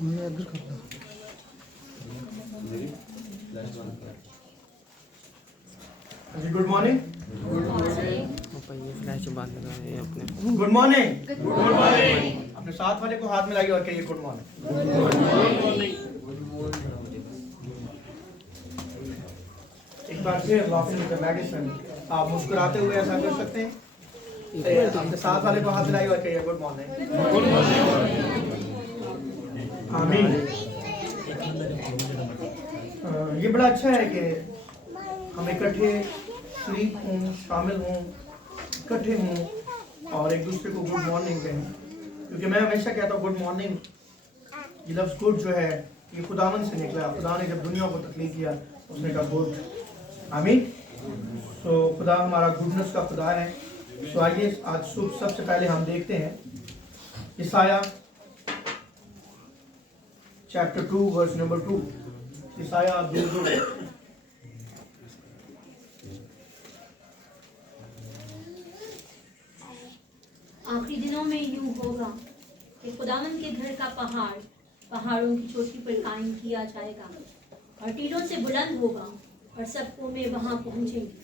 Good morning. Flash बंद कर अपने। Good morning. Good morning. अपने साथ वाले को हाथ मिलाइए और कहिए गुड मॉर्निंग। एक बार फिर लाफिंग विद द मेडिसिन, आप मुस्कुराते हुए ऐसा कर सकते हैं। अपने साथ वाले को हाथ मिलाइए और कहिए गुड मॉर्निंग। आमीन। ये बड़ा अच्छा है कि हम इकट्ठे शरीक हों, शामिल हों, इकट्ठे हों और एक दूसरे को गुड मॉर्निंग कहें, क्योंकि मैं हमेशा कहता हूँ गुड मॉर्निंग, ये लफ्ज़ गुड जो है ये खुदावन से निकला। खुदा ने जब दुनिया को तकलीफ किया उसने कहा गुड। आमीन। तो खुदा हमारा गुडनेस का खुदा है। तो आइए आज सुबह सबसे पहले हम देखते हैं ईसाया चैप्टर 2 वर्स नंबर 2। ईसाया 2:2। आखिरी दिनों में यूं होगा कि खुदावन के घर का पहाड़ पहाड़ों की चोटी पर कायम किया जाएगा और टीलों से बुलंद होगा और सब कौमें वहां पहुंचेंगी।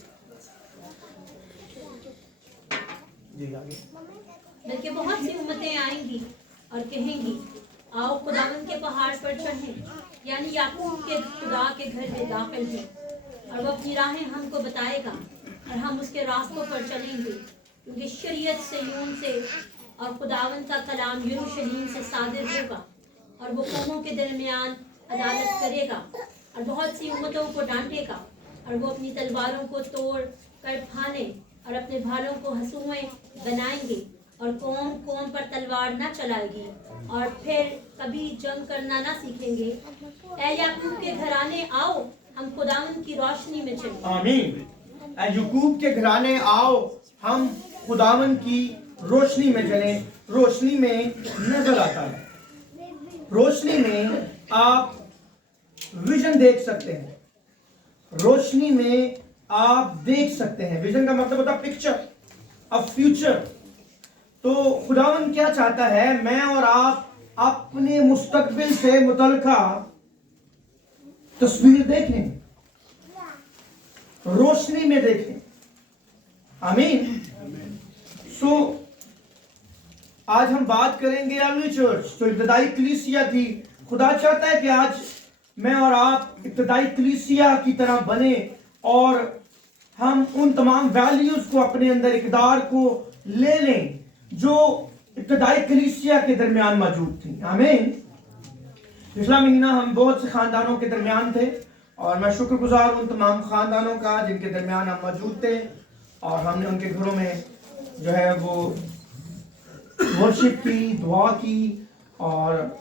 बल्कि बहुत सी उम्मतें आएंगी और कहेंगी आओ खुदावन के पहाड़ पर चढ़ें, यानी याकूब के खुदा के घर में दाखिल हैं, और वो अपनी राहें हमको बताएगा और हम उसके रास्तों पर चलेंगे, क्योंकि शरीयत सयून से और खुदावन का कलाम यरूशलेम से सादिर होगा और वो कौमों के दरमियान अदालत करेगा और बहुत सी उम्मतों को डांटेगा और वो अपनी तलवारों को तोड़ कर फाने और अपने भालों को हंसुएं बनाएंगे और कौम कौम पर तलवार न चलाएगी और फिर कभी जंग करना ना सीखेंगे। ऐ याकूब के घराने आओ, हम खुदावन की रोशनी में चलें। आमीन। ऐ याकूब के घराने आओ, हम खुदावन की रोशनी में चलें। रोशनी में नजर आता है, रोशनी में आप विजन देख सकते हैं, रोशनी में आप देख सकते हैं। विजन का मतलब होता है पिक्चर ऑफ फ्यूचर। तो खुदावन क्या चाहता है, मैं और आप अपने मुस्तकबिल से मुतल्लिका तस्वीर देखें, रोशनी में देखें। आमीन। सो आज हम बात करेंगे अर्ली चर्च, जो इब्तदाई कलीसिया थी। खुदा चाहता है कि आज मैं और आप इब्तदाई कलीसिया की तरह बने और हम उन तमाम वैल्यूज को अपने अंदर, इक़दार को ले लें जो इब्तदाई कलीसिया के दरमियान मौजूद थी। आमीन। पिछला महीना हम बहुत से खानदानों के दरमियान थे और मैं शुक्रगुजार उन तमाम खानदानों का जिनके दरमियान हम मौजूद थे और हमने उनके घरों में जो है वो वर्शिप की, दुआ की और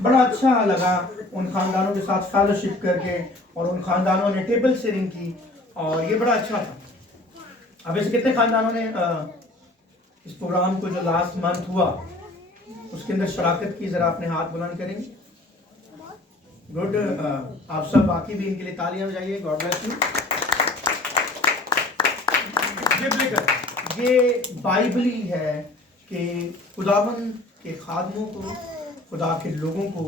बड़ा अच्छा लगा उन खानदानों के साथ फेलोशिप करके, और उन खानदानों ने टेबल शेयरिंग की और ये बड़ा अच्छा था। अब ऐसे कितने खानदानों ने इस प्रोग्राम को जो लास्ट मंथ हुआ उसके अंदर शराकत की? जरा अपने हाथ बुलंद करेंगे। गुड। आप सब बाकी भी इनके लिए तालियां बजाइए। God bless you. ये बाइबली है कि खुदावन के खादमों को, खुदा के लोगों को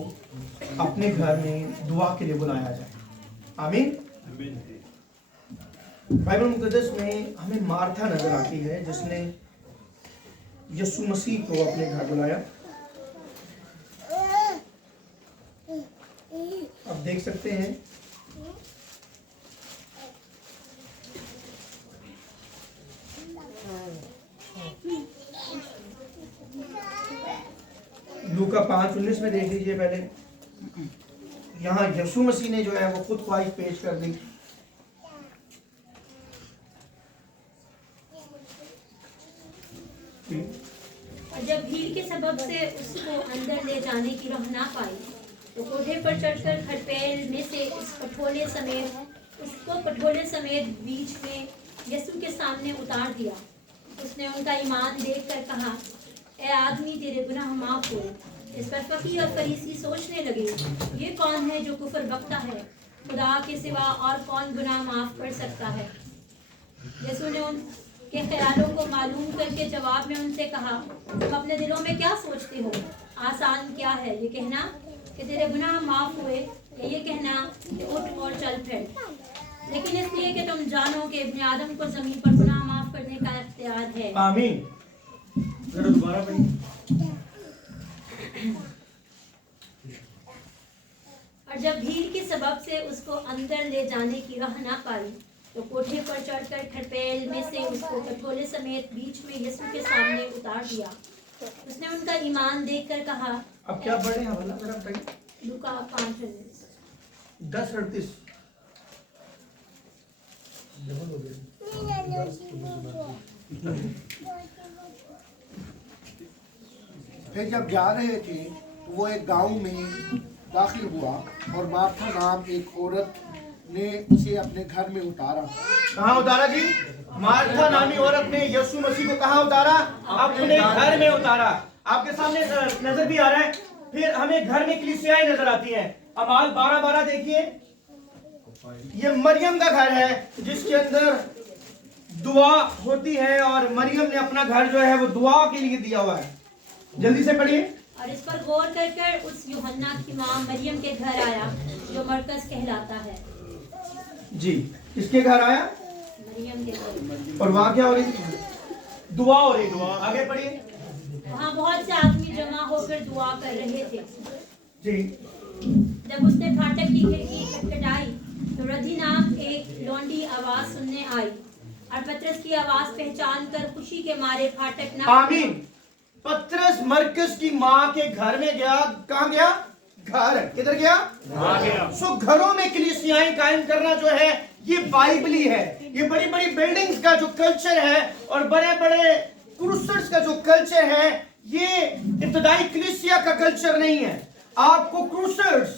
अपने घर में दुआ के लिए बुलाया जाए। आमीन। बाइबल मुकद्दस में हमें मार्था नजर आती है जिसने यीशु मसीह को अपने घर बुलाया। आप देख सकते हैं लूका 5:19 में देख लीजिए। पहले यहाँ यीशु मसीह ने जो है वो खुद ख्वाहिश पेश कर दी। और जब भीड़ के सबब से उसको अंदर ले जाने की राह ना पाई तो कोठे पर चढ़कर खटपेल में से उसको पटोले समेत बीच में यीशु के सामने उतार दिया। उसने उनका ईमान देखकर कहा, ए आदमी, तेरे गुनाह माफ हुए। इस पर फकीह और फरीसी सोचने लगे, ये कौन है जो कुफर बकता है? खुदा के सिवा और कौन गुनाह माफ कर सकता है? यीशु ने उनके ख्यालों को मालूम करके जवाब में उनसे कहा, तुम अपने दिलों में क्या सोचते हो? आसान क्या है ये कहना, कि तेरे गुनाह माफ हुए, या ये कहना कि उठ और चल फिर, लेकिन इसलिए कि तुम जानो कि इब्न आदम को जमीन पर गुनाह माफ करने का इख्तियार है। आमीन। जरा दोबारा पढ़िए। और जब भीड़ के सबब से उसको अंदर ले जाने की राह ना पाई, तो कोठे पर चढ़कर खरपेल में से उसको कटोले समेत बीच में यीशु के सामने उतार दिया। उसने उनका ईमान देखकर कहा। अब क्या पढ़े हैं भला, जरा बताइए। लूका 5:10। 10:38। फिर जब जा रहे थे तो वो एक गांव में दाखिल हुआ और मार्था नाम एक औरत ने उसे अपने घर में उतारा। कहाँ उतारा जी? मार्था नामी औरत ने यीशु मसीह को कहाँ उतारा? अपने घर में उतारा। आपके सामने नजर भी आ रहा है। फिर हमें घर में कलीसियाएं नजर आती हैं। अमाल 12:12 देखिए। ये मरियम का घर है जिसके अंदर दुआ होती है, और मरियम ने अपना घर जो है वो दुआ के लिए दिया हुआ है। जल्दी से पढ़िए। और इस पर गौर कर उस यूहन्ना की मां मरियम के घर आया, जो मरकज कहलाता है। जी, किसके घर आया? मरियम के घर। और वहां क्या हो रही थी? दुआ हो रही। दुआ आगे पढ़िए। वहाँ बहुत से आदमी जमा होकर दुआ कर रहे थे। जी। जब उसने फाटक की खिड़की खटखटाई, तो रधी नाम एक लौंडी आवाज सुनने आई, और पतरस की आवाज पहचान कर खुशी के मारे फाटक ना। आमीन। पतरस मरकज की माँ के घर में गया। कहाँ गया? घर। किधर गया? गया। सो घरों में कलीसियाएं कायम करना जो है ये बाइबली है। ये बड़ी बड़ी बिल्डिंग्स का जो कल्चर है और बड़े बड़े क्रूसर्स का जो कल्चर है, ये इब्तदाई कलीसिया का कल्चर नहीं है। आपको क्रूसर्स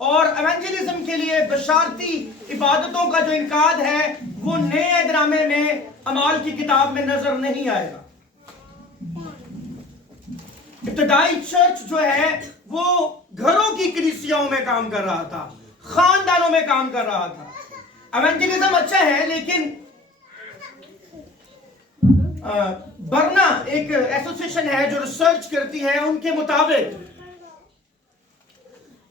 और एवेंजलिज्म के लिए बशारती इबादतों का जो इनकाद है वो नए अहदनामे में अमाल की किताब में नजर नहीं आएगा। इब्तदाई चर्च जो है वो घरों की कलीसियाओं में काम कर रहा था, खानदानों में काम कर रहा था। एवेंजलिज्म अच्छा है, लेकिन बरना एक एसोसिएशन है जो रिसर्च करती है, उनके मुताबिक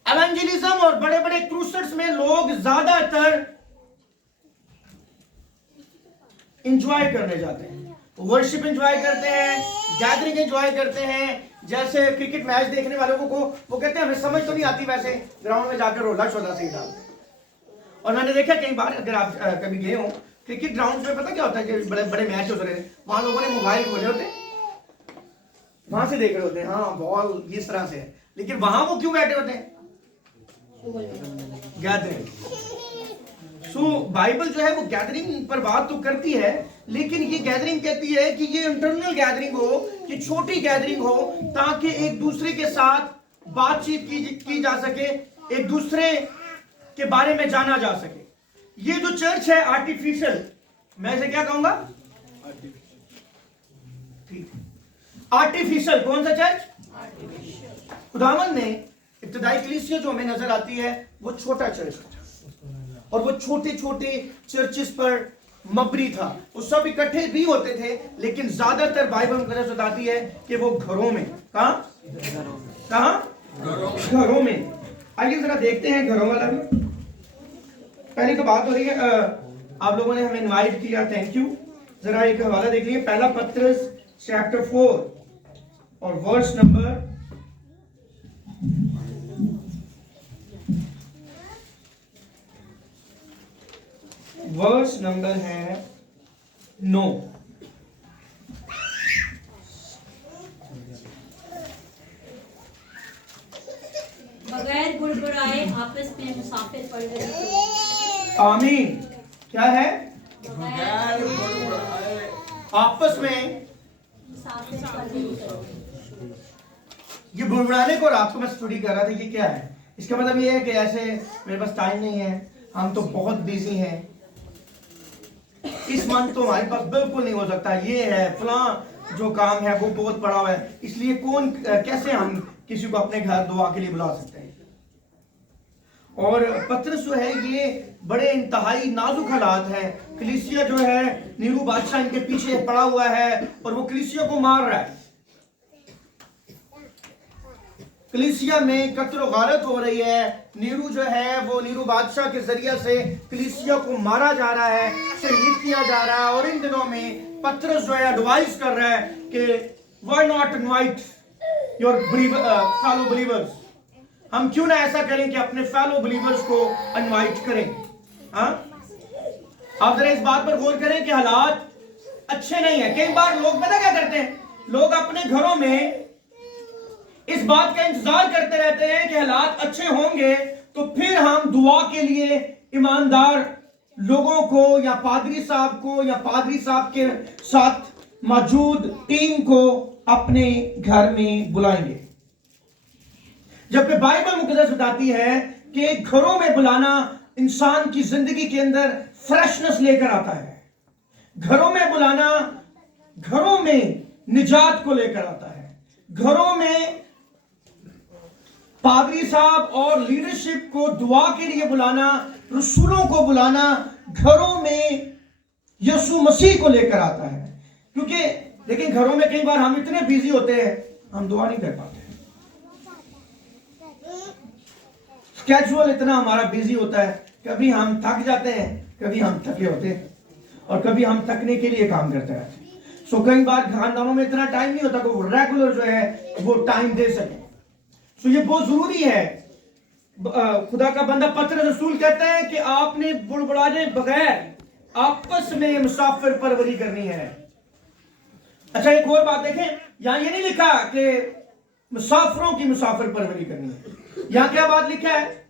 एवेंजलिज्म और बड़े बड़े क्रूसर्स में लोग ज्यादातर इंजॉय करने जाते हैं, वर्शिप इंजॉय करते हैं, गैदरिंग इंजॉय करते हैं। जैसे क्रिकेट मैच देखने वालों को वो कहते हैं हमें समझ तो नहीं आती, वैसे ग्राउंड में जाकर रोला शोला से ही डालते हैं। और मैंने देखा कई बार, अगर आप कभी गए हो क्रिकेट ग्राउंड में, पता क्या होता है कि बड़े बड़े मैच हो रहे हैं, वहां लोगों ने मोबाइल खोले होते, वहां से देख रहे होते हैं, हाँ बॉल इस तरह से है, लेकिन वहां वो क्यों बैठे होते हैं? गैदरिंग। सो बाइबल जो है वो गैदरिंग पर बात तो करती है, लेकिन ये गैदरिंग कहती है कि ये इंटरनल गैदरिंग हो, कि छोटी गैदरिंग हो, ताकि एक दूसरे के साथ बातचीत की जा सके, एक दूसरे के बारे में जाना जा सके। ये जो चर्च है आर्टिफिशियल, मैं इसे क्या कहूंगा? आर्टिफिशियल। कौन सा चर्च? खुदावंद ने इब्तिदाई कलीसिया जो हमें नजर आती है वो छोटा चर्च था, और वो छोटे छोटे चर्चेस पर मबनी था। वो सब इकट्ठे भी होते थे, लेकिन ज्यादातर बाइबल मुकद्दस बताती है कि वो घरों में। कहाँ? घरों में। आइए जरा देखते हैं घरों वाला भी। पहली तो बात हो रही है, आप लोगों ने हमें इनवाइट किया, थैंक यू। जरा एक हवाला देख लीजिए, पहला पत्रस चैप्टर 4 और वर्स नंबर 9। बगैर बुड़बुड़ाए आपस में मुसाफिर पड़ रहे थे। आमीन। क्या है? बगैर आपस में मुसाफिर पड़ रहे थे। ये बुड़बुड़ाने को रात को मैं स्टडी कर रहा था, ये क्या है? इसका मतलब ये है कि ऐसे मेरे पास टाइम नहीं है, हम तो बहुत बिजी हैं, इस मंथ तो हमारे पास बिल्कुल नहीं हो सकता, ये है फलां जो काम है वो बहुत पड़ा हुआ है, इसलिए कैसे हम किसी को अपने घर दुआ के लिए बुला सकते हैं? और पत्रस जो है ये बड़े इंतहाई नाजुक हालात हैं। कलीसिया जो है, नीरू बादशाह इनके पीछे पड़ा हुआ है और वो कलीसिया को मार रहा है। कलीसिया में कत्ल गारत हो रही है। नीरू जो है वो नीरू बादशाह के जरिए से कलीसिया को मारा जा रहा है, शहीद किया जा रहा है। और इन दिनों में पतरस जो है एडवाइस कर रहा है कि why not invite your fellow believers, हम क्यों ना ऐसा करें कि अपने फेलो बिलीवर्स को इनवाइट करें। हाँ, आप जरा इस बात पर गौर करें कि हालात अच्छे नहीं है। कई बार लोग पता क्या करते हैं, लोग अपने घरों में इस बात का इंतजार करते रहते हैं कि हालात अच्छे होंगे तो फिर हम दुआ के लिए ईमानदार लोगों को या पादरी साहब को या पादरी साहब के साथ मौजूद टीम को अपने घर में बुलाएंगे। जबकि बाइबल मुकद्दस बताती है कि घरों में बुलाना इंसान की जिंदगी के अंदर फ्रेशनेस लेकर आता है। घरों में बुलाना घरों में निजात को लेकर आता है। घरों में पादरी साहब और लीडरशिप को दुआ के लिए बुलाना, रसूलों को बुलाना घरों में यीशु मसीह को लेकर आता है। क्योंकि लेकिन घरों में कई बार हम इतने बिजी होते हैं हम दुआ नहीं कर पाते। स्केड्यूल इतना हमारा बिजी होता है, कभी हम थक जाते हैं, कभी हम थके होते हैं और कभी हम थकने के लिए काम करते रहते हैं। सो कई बार खानदानों में इतना टाइम नहीं होता कि वो रेगुलर जो है वो टाइम दे सके। सो ये बहुत जरूरी है। खुदा का बंदा पतरस रसूल कहता है कि आपने बुड़बुड़ाने बगैर आपस में मुसाफिर परवरी करनी है। अच्छा, एक और बात देखें, यहां ये नहीं लिखा कि मुसाफिरों की मुसाफिर परवरी करनी है। यहां क्या बात लिखा है?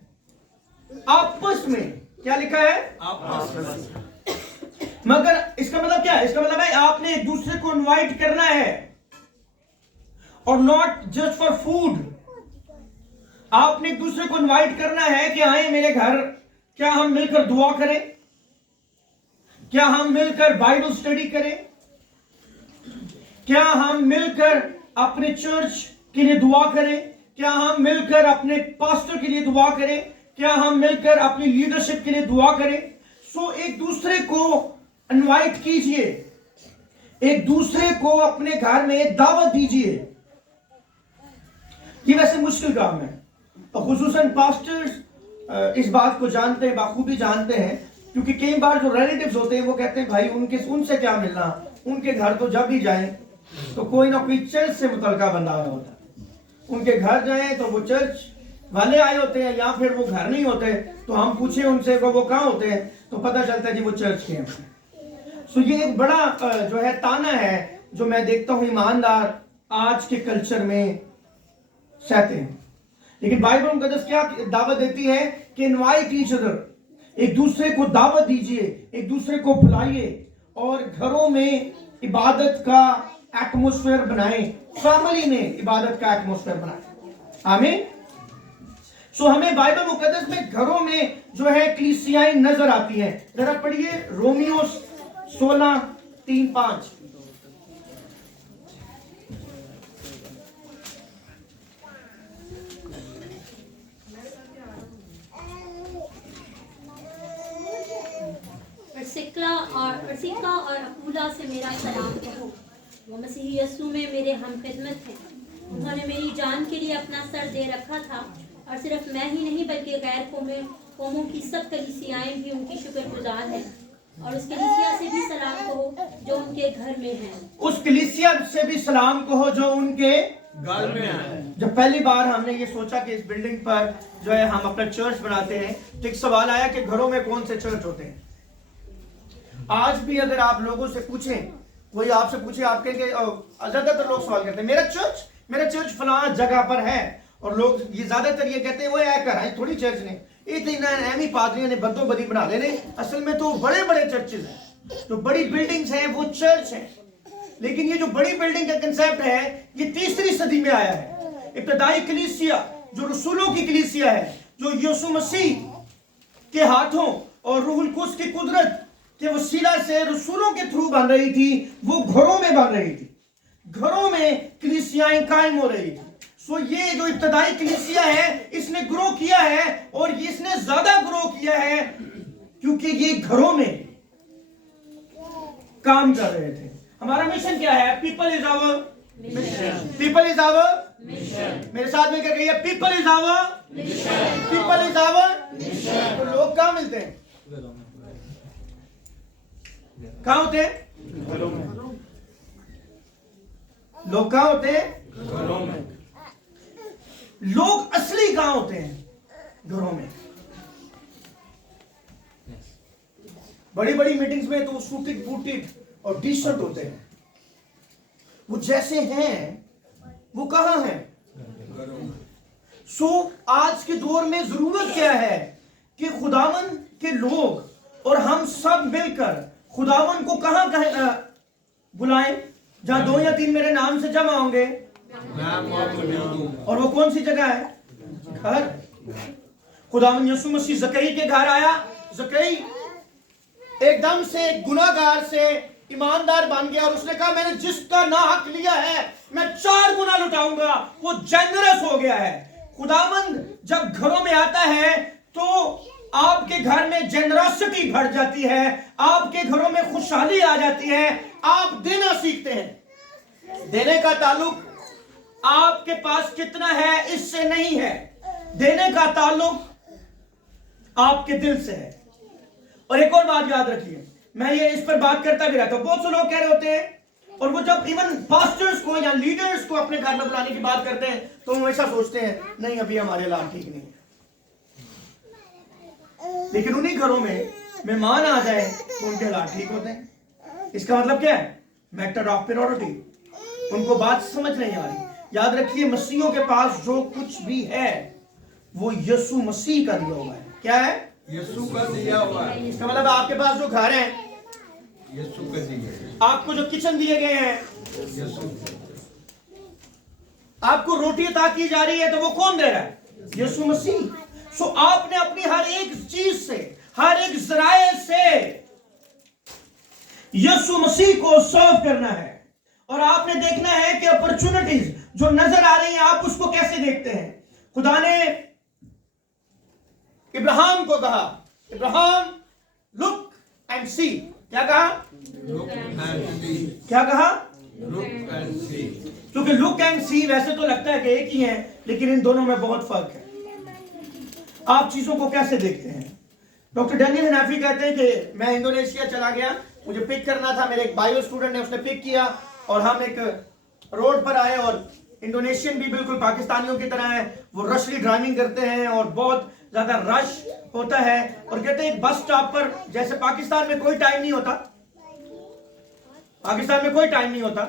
आपस में। क्या लिखा है? आपस में। मगर इसका मतलब क्या है? इसका मतलब है आपने एक दूसरे को इनवाइट करना है और नॉट जस्ट फॉर फूड। आपने एक दूसरे को इनवाइट करना है कि आए मेरे घर, क्या हम मिलकर दुआ करें, क्या हम मिलकर बाइबल स्टडी करें, क्या हम मिलकर अपने चर्च के लिए दुआ करें, क्या हम मिलकर अपने पास्टर के लिए दुआ करें, क्या हम मिलकर अपनी लीडरशिप के लिए दुआ करें। सो एक दूसरे को इनवाइट कीजिए, एक दूसरे को अपने घर में दावत दीजिए। ये वैसे मुश्किल काम है और खुसूसन पास्टर्स इस बात को जानते हैं, बाखूबी जानते हैं। क्योंकि कई बार जो रिलेटिव्स होते हैं वो कहते हैं भाई उनसे क्या मिलना, उनके घर तो जब भी जाएं तो कोई ना कोई चर्च से मुतलका बंदा आया होता है। उनके घर जाएं तो वो चर्च वाले आए होते हैं या फिर वो घर नहीं होते, तो हम पूछे उनसे को वो कहाँ होते हैं तो पता चलता है कि वो चर्च के हैं। सो ये एक बड़ा जो है ताना है जो मैं देखता हूँ ईमानदार आज के कल्चर में सहते हैं। लेकिन बाइबल मुकद्दस क्या दावत देती है कि इनवाइट ईच अदर, एक दूसरे को दावत दीजिए, एक दूसरे को बुलाइए और घरों में इबादत का एटमॉस्फेयर बनाएं, फैमिली में इबादत का एटमॉस्फेयर बनाएं। आमीन। सो हमें बाइबल मुकद्दस में घरों में जो है कलीसियाएं नजर आती हैं। जरा पढ़िए रोमियो 16:3-5। सिक्का और अकूला से मेरा सलाम कहो। वो मसीह यीशु में मेरे हम खिदमत हैं। उन्होंने मेरी जान के लिए अपना सर दे रखा था और सिर्फ मैं ही नहीं बल्कि गैर कौमों की सब कलीसियाएं भी उनकी शुक्रगुजार हैं। और उस कलीसिया से भी सलाम कहो जो उनके घर में है। उस कलीसिया से भी सलाम कहो जो उनके घर में है। जब पहली बार हमने ये सोचा कि इस बिल्डिंग पर जो है हम अपना चर्च बनाते हैं तो एक सवाल आया कि घरों में कौन से चर्च होते हैं। आज भी अगर आप लोगों से पूछें, कोई आपसे पूछे, आप कहेंगे, ज्यादातर लोग सवाल करते हैं मेरा चर्च फलां जगह पर है। और लोग ये ज्यादातर ये कहते हैं वो ऐ कर थोड़ी चर्च ने इतना एमी पादरियों ने बदोबदी बना लेने। असल में तो बड़े बड़े चर्चेज हैं, जो बड़ी बिल्डिंग्स हैं वो चर्च है। लेकिन ये जो बड़ी बिल्डिंग का कंसेप्ट है ये 3री सदी में आया है। इब्तदाई कलीसिया जो रसूलों की कलीसिया है, जो यीशु मसीह के हाथों और रूहुल कुद्स की कुदरत के वसीला से रसूलों के थ्रू बन रही थी, वो घरों में बन रही थी, घरों में कलीसियाएं कायम हो रही थी। सो ये जो इब्तदाई कलीसिया है इसने ग्रो किया है और इसने ज्यादा ग्रो किया है क्योंकि ये घरों में काम कर रहे थे। हमारा मिशन क्या है? People is our mission. People is our मेरे साथ मिलकर कहिए, people is our, people is our. तो लोग कहाँ मिलते हैं? कहाँ होते हैं? घरों में। लोग कहाँ होते हैं? घरों में। लोग असली कहाँ होते हैं? घरों में। बड़ी बड़ी मीटिंग्स में तो सूटिड बूटिड और टी शर्ट होते हैं। वो जैसे हैं वो कहाँ हैं? सो आज के दौर में जरूरत क्या है कि खुदावन के लोग और हम सब मिलकर खुदावन को कहाँ बुलाएं? जहां 2 या 3 मेरे नाम से जमा होंगे। और वो कौन सी जगह है? घर। खुदावन यीशु मसीह जकई के घर आया। जकई एकदम से गुनाहगार से ईमानदार बन गया और उसने कहा, मैंने जिसका ना हक लिया है मैं 4 गुना लुटाऊंगा। वो जेनरस हो गया है। खुदावंद जब घरों में आता है तो आपके घर में जेनरसिटी बढ़ जाती है, आपके घरों में खुशहाली आ जाती है, आप देना सीखते हैं। देने का ताल्लुक आपके पास कितना है इससे नहीं है, देने का ताल्लुक आपके दिल से है। और एक और बात याद रखिए, मैं ये इस पर बात करता भी रहता हूं। बहुत से लोग कह रहे होते हैं, और वो जब इवन पास्टर्स को या लीडर्स को अपने घर में बुलाने की बात करते हैं तो वो हमेशा सोचते हैं, नहीं अभी हमारे हालात ठीक नहीं है। लेकिन उन्हीं घरों में मेहमान आ जाए तो उनके हालात ठीक होते हैं। इसका मतलब क्या है? Matter of priority. उनको बात समझ नहीं आ रही। याद रखिए, मसीहों के पास जो कुछ भी है वो यीशु मसीह का दिया हुआ है। क्या है? यीशु का दिया हुआ है। इसका मतलब आपके पास जो घर है, यीशु का दिया है। आपको जो किचन दिए गए हैं, यीशु। आपको रोटी अता की जा रही है तो वो कौन दे रहा है? यीशु मसीह। सो आपने अपनी हर एक चीज से, हर एक जराए से यीशु मसीह को सर्व करना है। और आपने देखना है कि अपॉर्चुनिटीज जो नजर आ रही हैं आप उसको कैसे देखते हैं। खुदा ने इब्राहिम को कहा, इब्राहिम लुक एंड सी। क्या कहा? Look and see. क्या कहा? Look and see. क्योंकि लुक एंड सी वैसे तो लगता है कि एक ही है, लेकिन इन दोनों में बहुत फर्क है। आप चीजों को कैसे देखते हैं? डॉक्टर डैनियल हनाफी कहते हैं कि मैं इंडोनेशिया चला गया, मुझे पिक करना था, मेरे एक बायो स्टूडेंट ने उसने पिक किया और हम एक रोड पर आए और इंडोनेशियन भी बिल्कुल पाकिस्तानियों की तरह है। वो रशली ड्राइविंग करते हैं और बहुत ज्यादा रश होता है। और कहते हैं एक बस स्टॉप पर, जैसे पाकिस्तान में कोई टाइम नहीं होता, पाकिस्तान में कोई टाइम नहीं होता,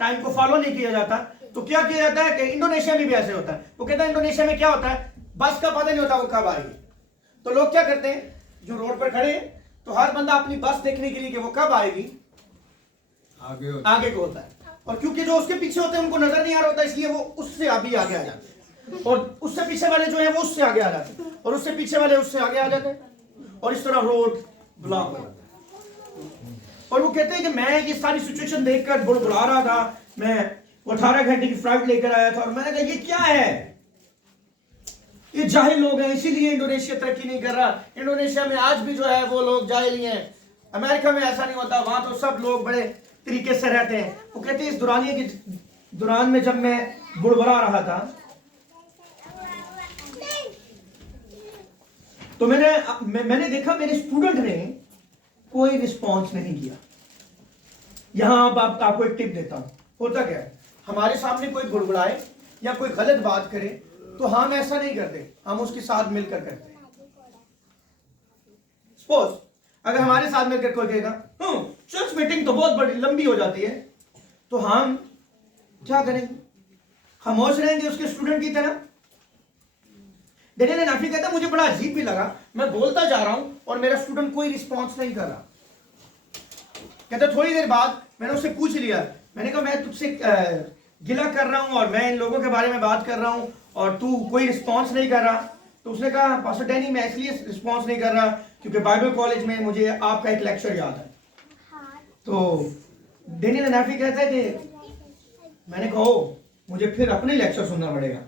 टाइम को फॉलो नहीं किया जाता, तो क्या किया जाता है कि इंडोनेशिया में भी ऐसे होता है। वो कहता है इंडोनेशिया में क्या होता है, बस का पता नहीं होता वो कब आएगी। तो लोग क्या करते हैं, जो रोड पर खड़े हैं तो हर बंदा अपनी बस देखने के लिए कि वो कब आएगी आगे को होता है। और क्योंकि जो उसके पीछे होते हैं उनको नजर नहीं आ रहा होता, इसलिए वो उससे अभी आगे आ जाते हैं, और उससे पीछे वाले जो है वो उससे आगे आ जाते हैं, और उससे पीछे वाले उससे आगे आ जाते हैं, और इस तरह रोड ब्लॉक हो जाता है। और वो कहते हैं कि मैं ये सारी सिचुएशन देखकर बुड़बुड़ा रहा था। मैं 18 घंटे की फ्लाइट लेकर आया था और मैंने कहा ये क्या है, ये जाहिल लोग हैं, इसीलिए इंडोनेशिया तरक्की नहीं कर रहा। इंडोनेशिया में आज भी जो है वो लोग जाहिल ही हैं। अमेरिका में ऐसा नहीं होता, वहां तो सब लोग बड़े तरीके से रहते हैं। वो कहते हैं इस दौरानिए के दौरान में जब मैं बुड़बुड़ा रहा था तो मैंने देखा मेरे स्टूडेंट ने कोई रिस्पॉन्स नहीं किया। यहां अब आपको एक टिप देता हूं। होता क्या है, हमारे सामने कोई बुड़बुड़ाए या कोई गलत बात करे तो हम ऐसा नहीं करते, हम उसके साथ मिलकर करते हैं। सपोज अगर हमारे साथ मिलकर कोई कहेगा चर्च मीटिंग तो बहुत बड़ी लंबी हो जाती है, तो हम क्या करेंगे, खामोश रहेंगे उसके स्टूडेंट की तरह। डैनियल हनाफी कहता मुझे बड़ा अजीब भी लगा, मैं बोलता जा रहा हूं और मेरा स्टूडेंट कोई रिस्पॉन्स नहीं कर रहा। कहता थोड़ी देर बाद मैंने उससे पूछ लिया, मैंने कहा मैं तुझसे गिला कर रहा हूं और मैं इन लोगों के बारे में बात कर रहा हूं और तू कोई रिस्पॉन्स नहीं कर रहा। तो उसने कहा पास्टर डैनी मैं इसलिए रिस्पॉन्स नहीं कर रहा क्योंकि बाइबल कॉलेज में मुझे आपका एक लेक्चर याद है। तो डैनियल हनाफी कहता है कि मैंने कहा मुझे फिर अपने लेक्चर सुनना पड़ेगा।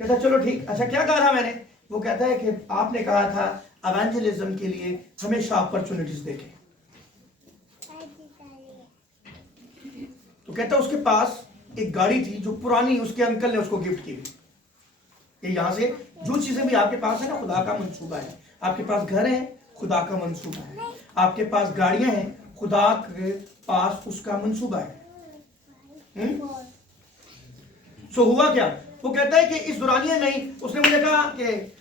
कहता चलो ठीक, अच्छा क्या कहा था मैंने? वो कहता है कि आपने कहा था एवेंजलिज्म के लिए हमेशा अपॉर्चुनिटीज देखें। तो कहता उसके पास एक गाड़ी थी जो पुरानी, उसके अंकल ने उसको गिफ्ट की। ये यहाँ से जो चीजें भी आपके पास है ना, खुदा का मंसूबा है। आपके पास घर है, खुदा का मंसूबा है। आपके पास गाड़ियां हैं, खुदा के पास उसका मंसूबा है। सो हुआ क्या, वो कहता है कि इस दुरानिया में ही उसने मुझे कहा कि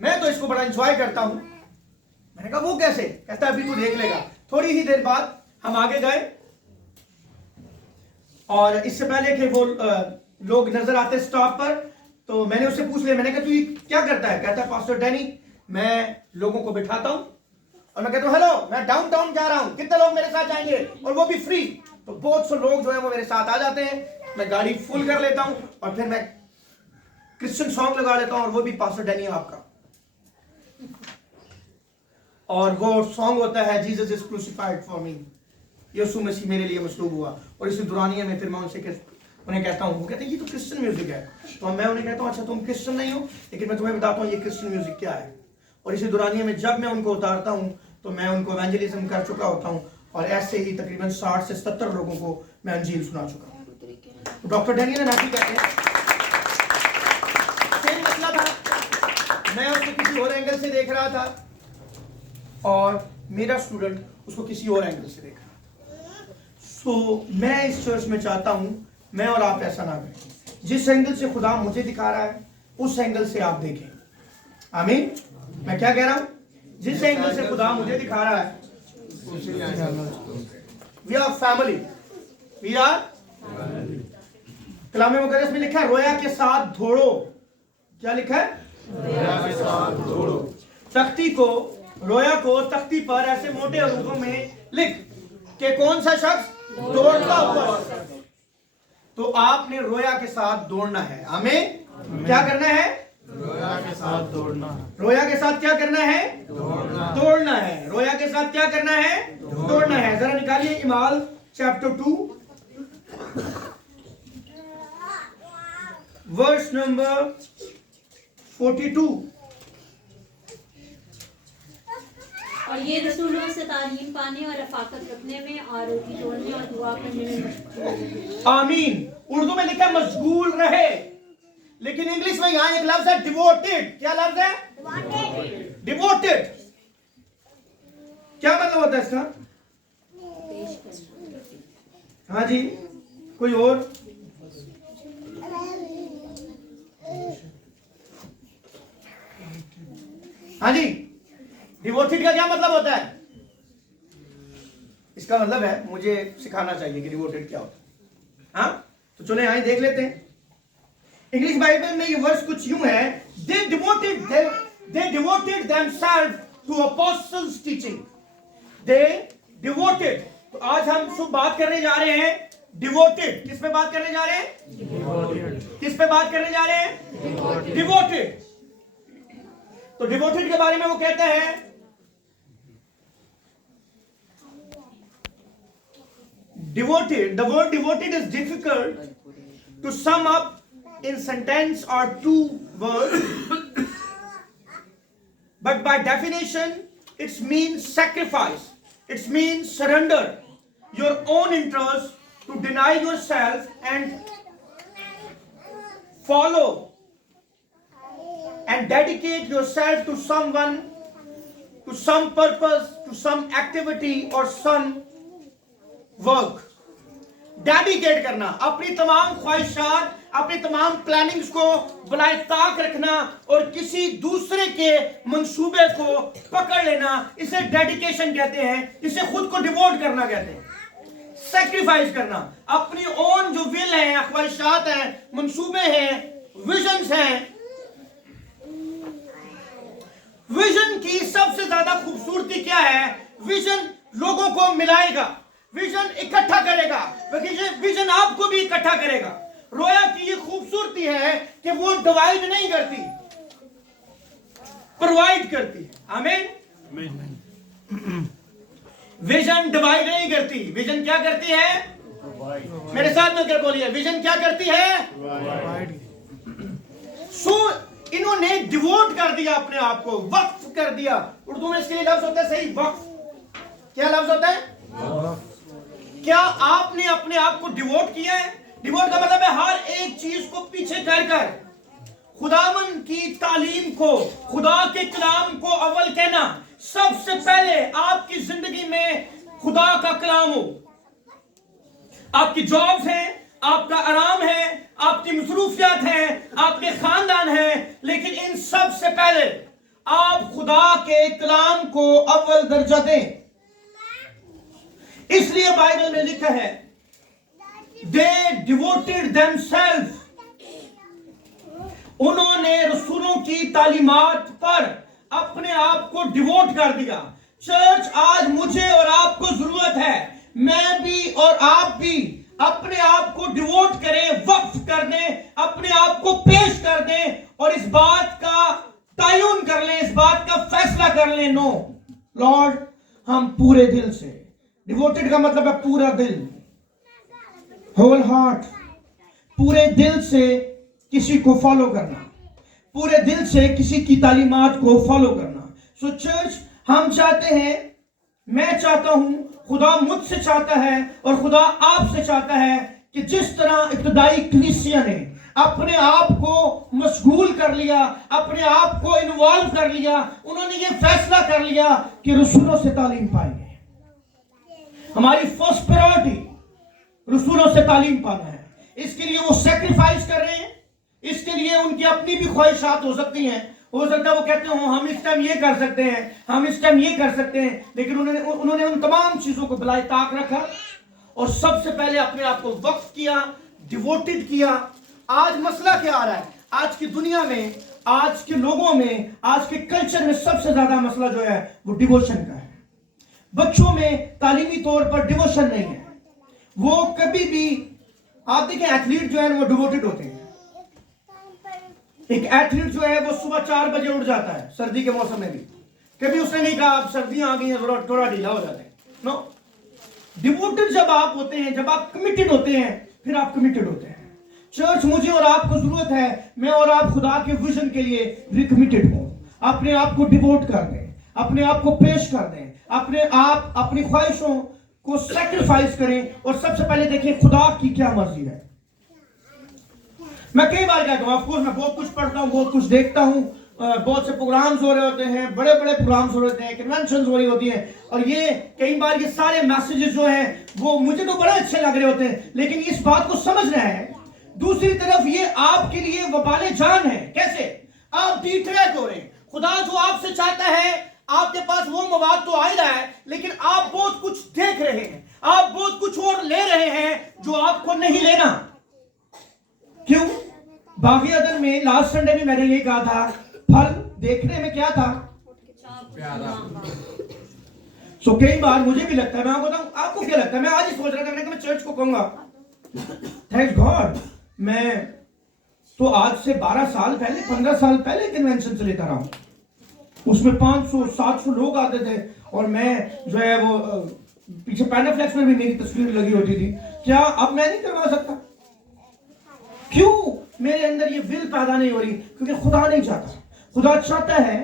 मैं तो इसको बड़ा एंजॉय करता हूं। मैंने कहा वो कैसे? कहता है अभी तू देख लेगा। थोड़ी ही देर बाद हम आगे गए और इससे पहले कि वो लोग नजर आते स्टॉप पर, तो मैंने उससे पूछ लिया, मैंने कहा तू ये क्या करता है? कहता है पास्टर डैनी, मैं लोगों को बिठाता हूं। और मैं कहता हूं हेलो, मैं डाउनटाउन जा रहा हूं, कितने लोग मेरे साथ जाएंगे? और वो भी फ्री। तो बहुत से लोग जो है वो मेरे साथ आ जाते हैं। मैं गाड़ी फुल कर लेता हूं और फिर मैं क्रिश्चियन सॉन्ग लगा लेता हूं, और वो भी पास्टर डैनी आपका। और वो सॉन्ग होता है Jesus is crucified for me, यीशु मसीह मेरे लिए मसलूब हुआ। और इसी दुरानिया में फिर मैं उन्हें कहता हूँ, वो कहते हैं ये तो क्रिश्चियन म्यूजिक है। तो मैं उन्हें कहता हूँ अच्छा तुम क्रिश्चियन नहीं हो, लेकिन मैं तुम्हें बताता हूँ ये क्रिश्चियन म्यूजिक क्या है। और इसी दुरानिया में जब मैं उनको उतारता हूँ तो मैं उनको एवेंजलिज्म कर चुका होता हूँ, और ऐसे ही तकरीबन 60 से 70 लोगों को मैं अंजील सुना चुका हूँ। तो डॉक्टर डैनियल नाफी कहते हैं सेम मसला था, मैं उसको किसी और एंगल से देख रहा था और मेरा स्टूडेंट उसको किसी और एंगल से देख रहा था। सो मैं इस चर्च में चाहता हूं मैं और आप ऐसा ना करें। जिस एंगल से खुदा मुझे दिखा रहा है उस एंगल से आप देखें। आमीन। मैं क्या कह रहा हूं? जिस एंगल से खुदा मुझे दिखा रहा है, we are family, we are. कलाम मुकद्दस में लिखा है रोया के साथ दौड़ो। क्या लिखा है? रोया के साथ दौड़ो। तख्ती को, रोया को तख्ती पर ऐसे मोटे अक्षरों में लिख के कौन सा शख्स दौड़ता हुआ। तो आपने रोया के साथ दौड़ना है। हमें क्या करना है? रोया के साथ दौड़ना है। रोया के साथ क्या करना है? दौड़ना है। रोया के साथ क्या करना है? दौड़ना है। जरा निकालिए इमाल चैप्टर 2 वर्स नंबर 42। और ये रसूलों से तालीम पाने और रफाकत रखने में और रोटी तोड़ने और दुआ करने में मशगूल रहे। आमीन। उर्दू में लिखा मशगूल रहे, लेकिन इंग्लिश में यहां एक लफ्ज है डिवोटेड। क्या लफ्ज है? डिवोटेड। क्या मतलब होता है इसका? हाँ जी, कोई और? हाँ जी, डिवोटेड का क्या मतलब होता है? इसका मतलब है, मुझे सिखाना चाहिए कि डिवोटेड क्या होता है। हाँ, तो चलो यहां देख लेते हैं। इंग्लिश बाइबल में ये वर्स कुछ यूं है, they devoted themselves to apostles teaching. They devoted. तो आज हम सब बात करने जा रहे हैं डिवोटेड। किस पे बात करने जा रहे हैं? किस पे बात करने जा रहे हैं? डिवोटेड। तो डिवोटेड के बारे में वो कहते हैं, devoted, the word devoted is difficult to sum up in sentence or 2 words, but by definition it means sacrifice, it means surrender your own interest, to deny yourself and follow and dedicate yourself to someone, to some purpose, to some activity or some work. Dedicate करना, अपनी तमाम ख्वाहिशात, अपनी तमाम plannings को बनाए ताक रखना और किसी दूसरे के मंसूबे को पकड़ लेना, इसे डेडिकेशन कहते हैं। इसे खुद को डिवोट करना कहते हैं। सैक्रिफाइस करना, अपनी ओन जो विल है, ख्वाहिशात हैं, मंसूबे हैं, विजन्स हैं। विजन की सबसे ज्यादा खूबसूरती क्या है? विजन लोगों को मिलाएगा, विजन इकट्ठा करेगा, विजन आपको भी इकट्ठा करेगा। रोया की ये खूबसूरती है कि वो डिवाइड नहीं करती, प्रोवाइड करती है। आमीन। विजन डिवाइड नहीं करती, विजन क्या करती है? मेरे साथ मिलकर बोलिए, विजन क्या करती है? सो इन्होंने डिवोट कर दिया अपने आप को, वक्फ कर दिया। उर्दू में इसके लिए लफ्ज होता है सही वक्फ। क्या लफ्ज होता है? क्या आपने अपने आप को डिवोट किया है? डिवोट का मतलब है हर एक चीज को पीछे कर खुदावन की तालीम को, खुदा के कलाम को अव्वल कहना। सबसे पहले आपकी जिंदगी में खुदा का कलाम हो। आपकी जॉब्स हैं, आपका आराम है, आपकी मसरूफियात हैं, आपके खानदान हैं, लेकिन इन सब से पहले आप खुदा के कलाम को अव्वल दर्जा दें। इसलिए बाइबल में लिखा है दे डिवोटेड देमसेल्फ, उन्होंने रसूलों की तालीमात पर अपने आप को डिवोट कर दिया। चर्च, आज मुझे और आपको जरूरत है, मैं भी और आप भी अपने आप को डिवोट करें, वक्फ कर दें, अपने आप को पेश कर दें और इस बात का तयन कर लें, इस बात का फैसला कर लें, नो लॉर्ड, हम पूरे दिल से, डिवोटेड का मतलब है पूरा दिल, होल हार्ट, पूरे दिल से किसी को फॉलो करना, पूरे दिल से किसी की तालीमात को फॉलो करना। सो चर्च, हम चाहते हैं, मैं चाहता हूं, खुदा मुझसे चाहता है और खुदा आपसे चाहता है कि जिस तरह इब्तदाई कलीसिया ने अपने आप को मशगूल कर लिया, अपने आप को इन्वॉल्व कर लिया, उन्होंने ये फैसला कर लिया कि रसूलों से तालीम पाएंगे। हमारी फर्स्ट प्रायोरिटी रसूलों से तालीम पाना है। इसके लिए वो सेक्रीफाइस कर रहे हैं, इसके लिए उनकी अपनी भी ख्वाहिशात हो सकती हैं, हो सकता है वो कहते हो हम इस टाइम ये कर सकते हैं, हम इस टाइम ये कर सकते हैं, लेकिन उन्होंने उन तमाम चीजों को बिलाए ताक रखा और सबसे पहले अपने आप को वक्फ किया, डिवोटेड किया। आज मसला क्या आ रहा है आज की दुनिया में, आज के लोगों में, आज के कल्चर में सबसे ज्यादा मसला जो है वो डिवोशन का है। बच्चों में तालीमी तौर पर डिवोशन नहीं है। वो कभी भी, आप देखें एथलीट जो है वो डिवोटेड होते हैं। एक एथलीट जो है वो सुबह 4 बजे उठ जाता है सर्दी के मौसम में भी, कभी उसने नहीं कहा अब सर्दियां आ गई हैं थोड़ा ढीला हो जाते हैं, नो। डिवोटेड जब आप होते हैं, जब आप कमिटेड होते हैं, फिर आप कमिटेड होते हैं। चर्च, मुझे और आपको जरूरत है, मैं और आप खुदा के विजन के लिए रिकमिटेड हो, अपने आप को डिवोट कर दें, अपने आप को पेश कर दें, अपने आप अपनी ख्वाहिशों को सैक्रिफाइस करें और सबसे पहले देखें खुदा की क्या मर्जी है। मैं कई बार कहता हूं, ऑफकोर्स मैं बहुत कुछ पढ़ता हूं, बहुत कुछ देखता हूं, बहुत से प्रोग्राम्स हो रहे होते हैं, बड़े बड़े प्रोग्राम्स हो रहे होते हैं, कन्वेंशंस हो रही होती हैं, और ये कई बार ये सारे मैसेजेस जो हैं वो मुझे तो बड़े अच्छे लग रहे होते हैं, लेकिन इस बात को समझना है दूसरी तरफ ये आपके लिए वबाले जान है। कैसे? आप डिट्रैक्ट हो रहे हैं। खुदा जो आपसे चाहता है, आपके पास वो मवाद तो आ ही रहा है, लेकिन आप बहुत कुछ देख रहे हैं, आप बहुत कुछ और ले रहे हैं जो आपको नहीं लेना। क्यों? बागी अदन में लास्ट संडे में मैंने ये कहा था, फल देखने में क्या था? प्यारा। सो कई बार मुझे भी लगता है, मैं आपको बताऊं, आपको क्या लगता है? मैं आज ही सोच रहा था, मैं चर्च को कहूंगा थैंक गॉड, मैं तो आज से 12 साल पहले, 15 साल पहले कन्वेंशन से लेता रहा हूं, उसमें 500-700 लोग आते थे और मैं जो है वो पीछे पैनाफ्लेक्स में भी मेरी तस्वीर लगी होती थी। क्या अब मैं नहीं करवा सकता? क्यों मेरे अंदर ये विल पैदा नहीं हो रही? क्योंकि खुदा नहीं चाहता। खुदा चाहता है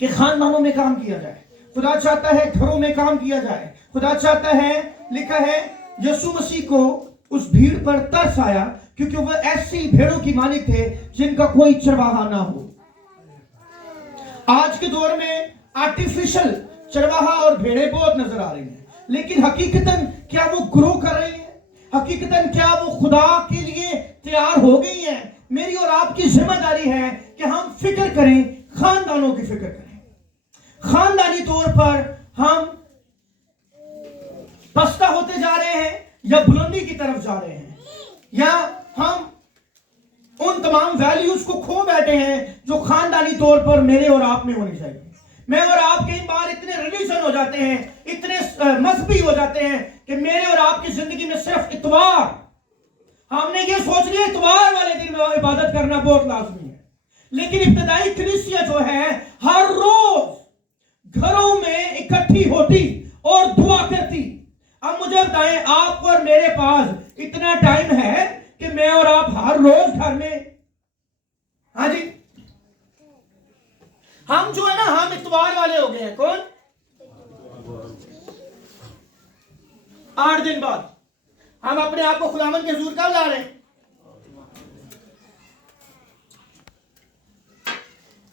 कि खानदानों में काम किया जाए, खुदा चाहता है घरों में काम किया जाए, खुदा चाहता है, लिखा है यीशु मसीह को उस भीड़ पर तरस आया क्योंकि वह ऐसी भेड़ों की मालिक थे जिनका कोई चरवाहा ना हो। आज के दौर में आर्टिफिशियल चरवाहा और भेड़ें बहुत नजर आ रही हैं, लेकिन हकीकतन क्या वो ग्रो कर रही हैं? हकीकतन क्या वो खुदा के लिए तैयार हो गई हैं? मेरी और आपकी जिम्मेदारी है कि हम फिक्र करें, खानदानों की फिक्र करें। खानदानी तौर पर हम पस्ता होते जा रहे हैं या बुलंदी की तरफ जा रहे हैं, या हम उन तमाम वैल्यूज को खो बैठे हैं जो खानदानी तौर पर मेरे और आप में होनी चाहिए। मैं और आप कई बार इतने रिलीजन हो जाते हैं, इतने मजहबी हो जाते हैं कि मेरे और आपकी जिंदगी में सिर्फ इतवार, हमने ये सोच लिया इतवार वाले दिन में इबादत करना बहुत लाजमी है। लेकिन इब्तदाई कलीसिया जो है हर रोज घरों में इकट्ठी होती और दुआ करती। अब मुझे बताएं, आपको और मेरे पास इतना टाइम है कि मैं और आप हर रोज घर में, हाँ जी, हम जो है ना, हम इतवार वाले हो गए हैं। कौन? 8 दिन बाद हम अपने आप को खुदावंद के हुजूर कब ला रहे हैं?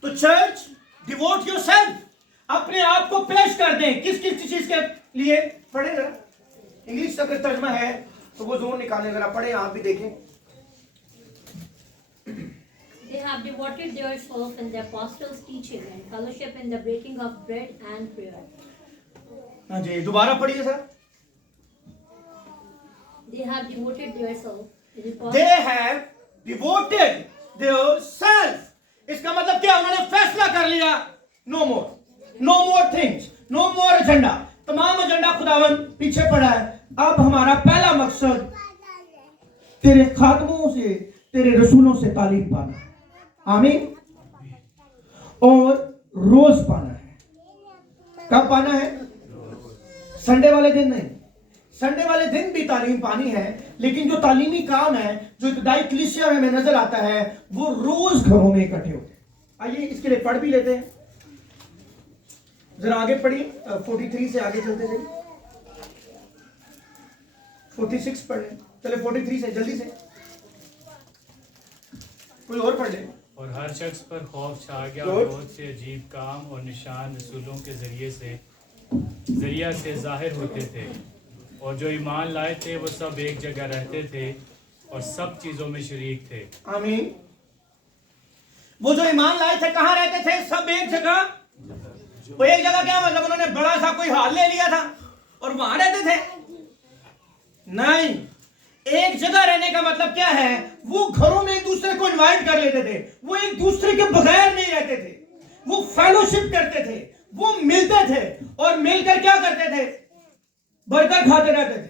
तो चर्च, डिवोट योरसेल्फ, अपने आप को पेश कर दें। किस किस चीज के लिए? पढ़े जरा, इंग्लिश का अगर तर्जमा है तो वो जोर निकालें, जरा पढ़े, आप भी देखें। They have devoted themselves in the apostles' teaching and fellowship in the breaking of bread and prayer. हाँ जी, दोबारा पढ़िए sir. They have devoted themselves. They have devoted themselves. इसका मतलब क्या? उन्होंने फैसला कर लिया, नो मोर थिंग्स, नो मोर एजेंडा। तमाम एजेंडा खुदावन पीछे पड़ा है। अब हमारा पहला मकसद तेरे खादमों से, तेरे रसूलों से तालीम पाना, आमीन, और रोज पाना है। कब पाना है? संडे वाले दिन नहीं। संडे वाले दिन भी तालीम पानी है, लेकिन जो तालीमी काम है, जो इब्तिदाई कलीसिया में हमें नजर आता है, वो रोज घरों में इकट्ठे होते हैं। आइए इसके लिए पढ़ भी लेते हैं, जरा आगे पढ़िए। 43 से आगे चलते जाइए। 46 पढ़ लें, चले 43 से जल्दी से, कोई और पढ़ ले। और हर शख्स पर खौफ छा गया Good. और बहुत से अजीब काम और निशान रसूलों के जरिया से जाहिर होते थे, और जो ईमान लाए थे वो सब एक जगह रहते थे और सब चीजों में शरीक थे। आमीन। वो जो ईमान लाए थे कहाँ रहते थे? सब एक जगह। वो एक जगह क्या मतलब? उन्होंने बड़ा सा कोई हाल ले लिया था और वहां रहते थे? नहीं, एक जगह रहने का मतलब क्या है? वो घरों में एक दूसरे को इनवाइट कर लेते थे, वो एक दूसरे के बगैर नहीं रहते थे, वो फेलोशिप करते थे, वो मिलते थे, और मिलकर क्या करते थे? बर्गर खाते रहते थे,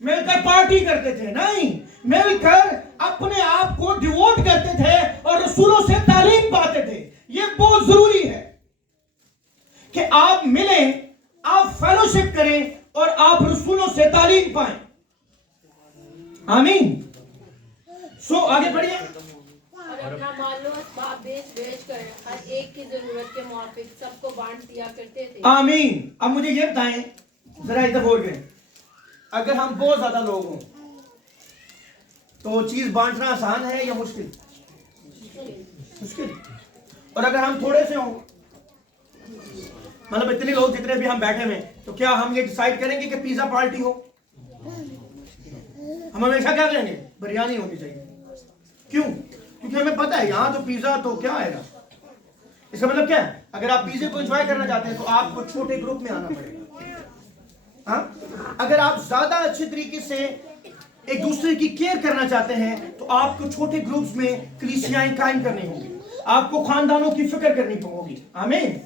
मिलकर पार्टी करते थे? नहीं, मिलकर अपने आप को डिवोट करते थे और रसूलों से तालीम पाते थे। ये बहुत जरूरी है कि आप मिलें, आप फेलोशिप करें और आप रसूलों से तालीम पाएं। आमीन। सो आगे बढ़िए। और अपना मालो असबाब बेच कर हर एक की जरूरत के मुआफिक सबको बांट दिया करते थे। आमीन। अब मुझे ये बताएं, जरा इधर बोल गए, अगर हम बहुत ज्यादा लोग हों तो चीज बांटना आसान है या मुश्किल? मुश्किल। और अगर हम थोड़े से हों, मतलब इतने लोग जितने भी हम बैठे हुए, तो क्या हम ये डिसाइड करेंगे कि पिज्जा पार्टी हो? हम हमेशा क्या करेंगे? बिरयानी होनी चाहिए। क्यों? क्योंकि हमें पता है यहाँ तो पिज्जा तो क्या आएगा। इसका मतलब क्या है? अगर आप पिज्जे को एंजॉय करना चाहते हैं तो आपको छोटे ग्रुप में आना पड़ेगा। हाँ, अगर आप ज्यादा अच्छे तरीके से एक दूसरे की केयर करना चाहते हैं तो आपको छोटे ग्रुप्स में कलीसियाएं कायम करनी होंगी, आपको खानदानों की फिक्र करनी होगी। आमीन।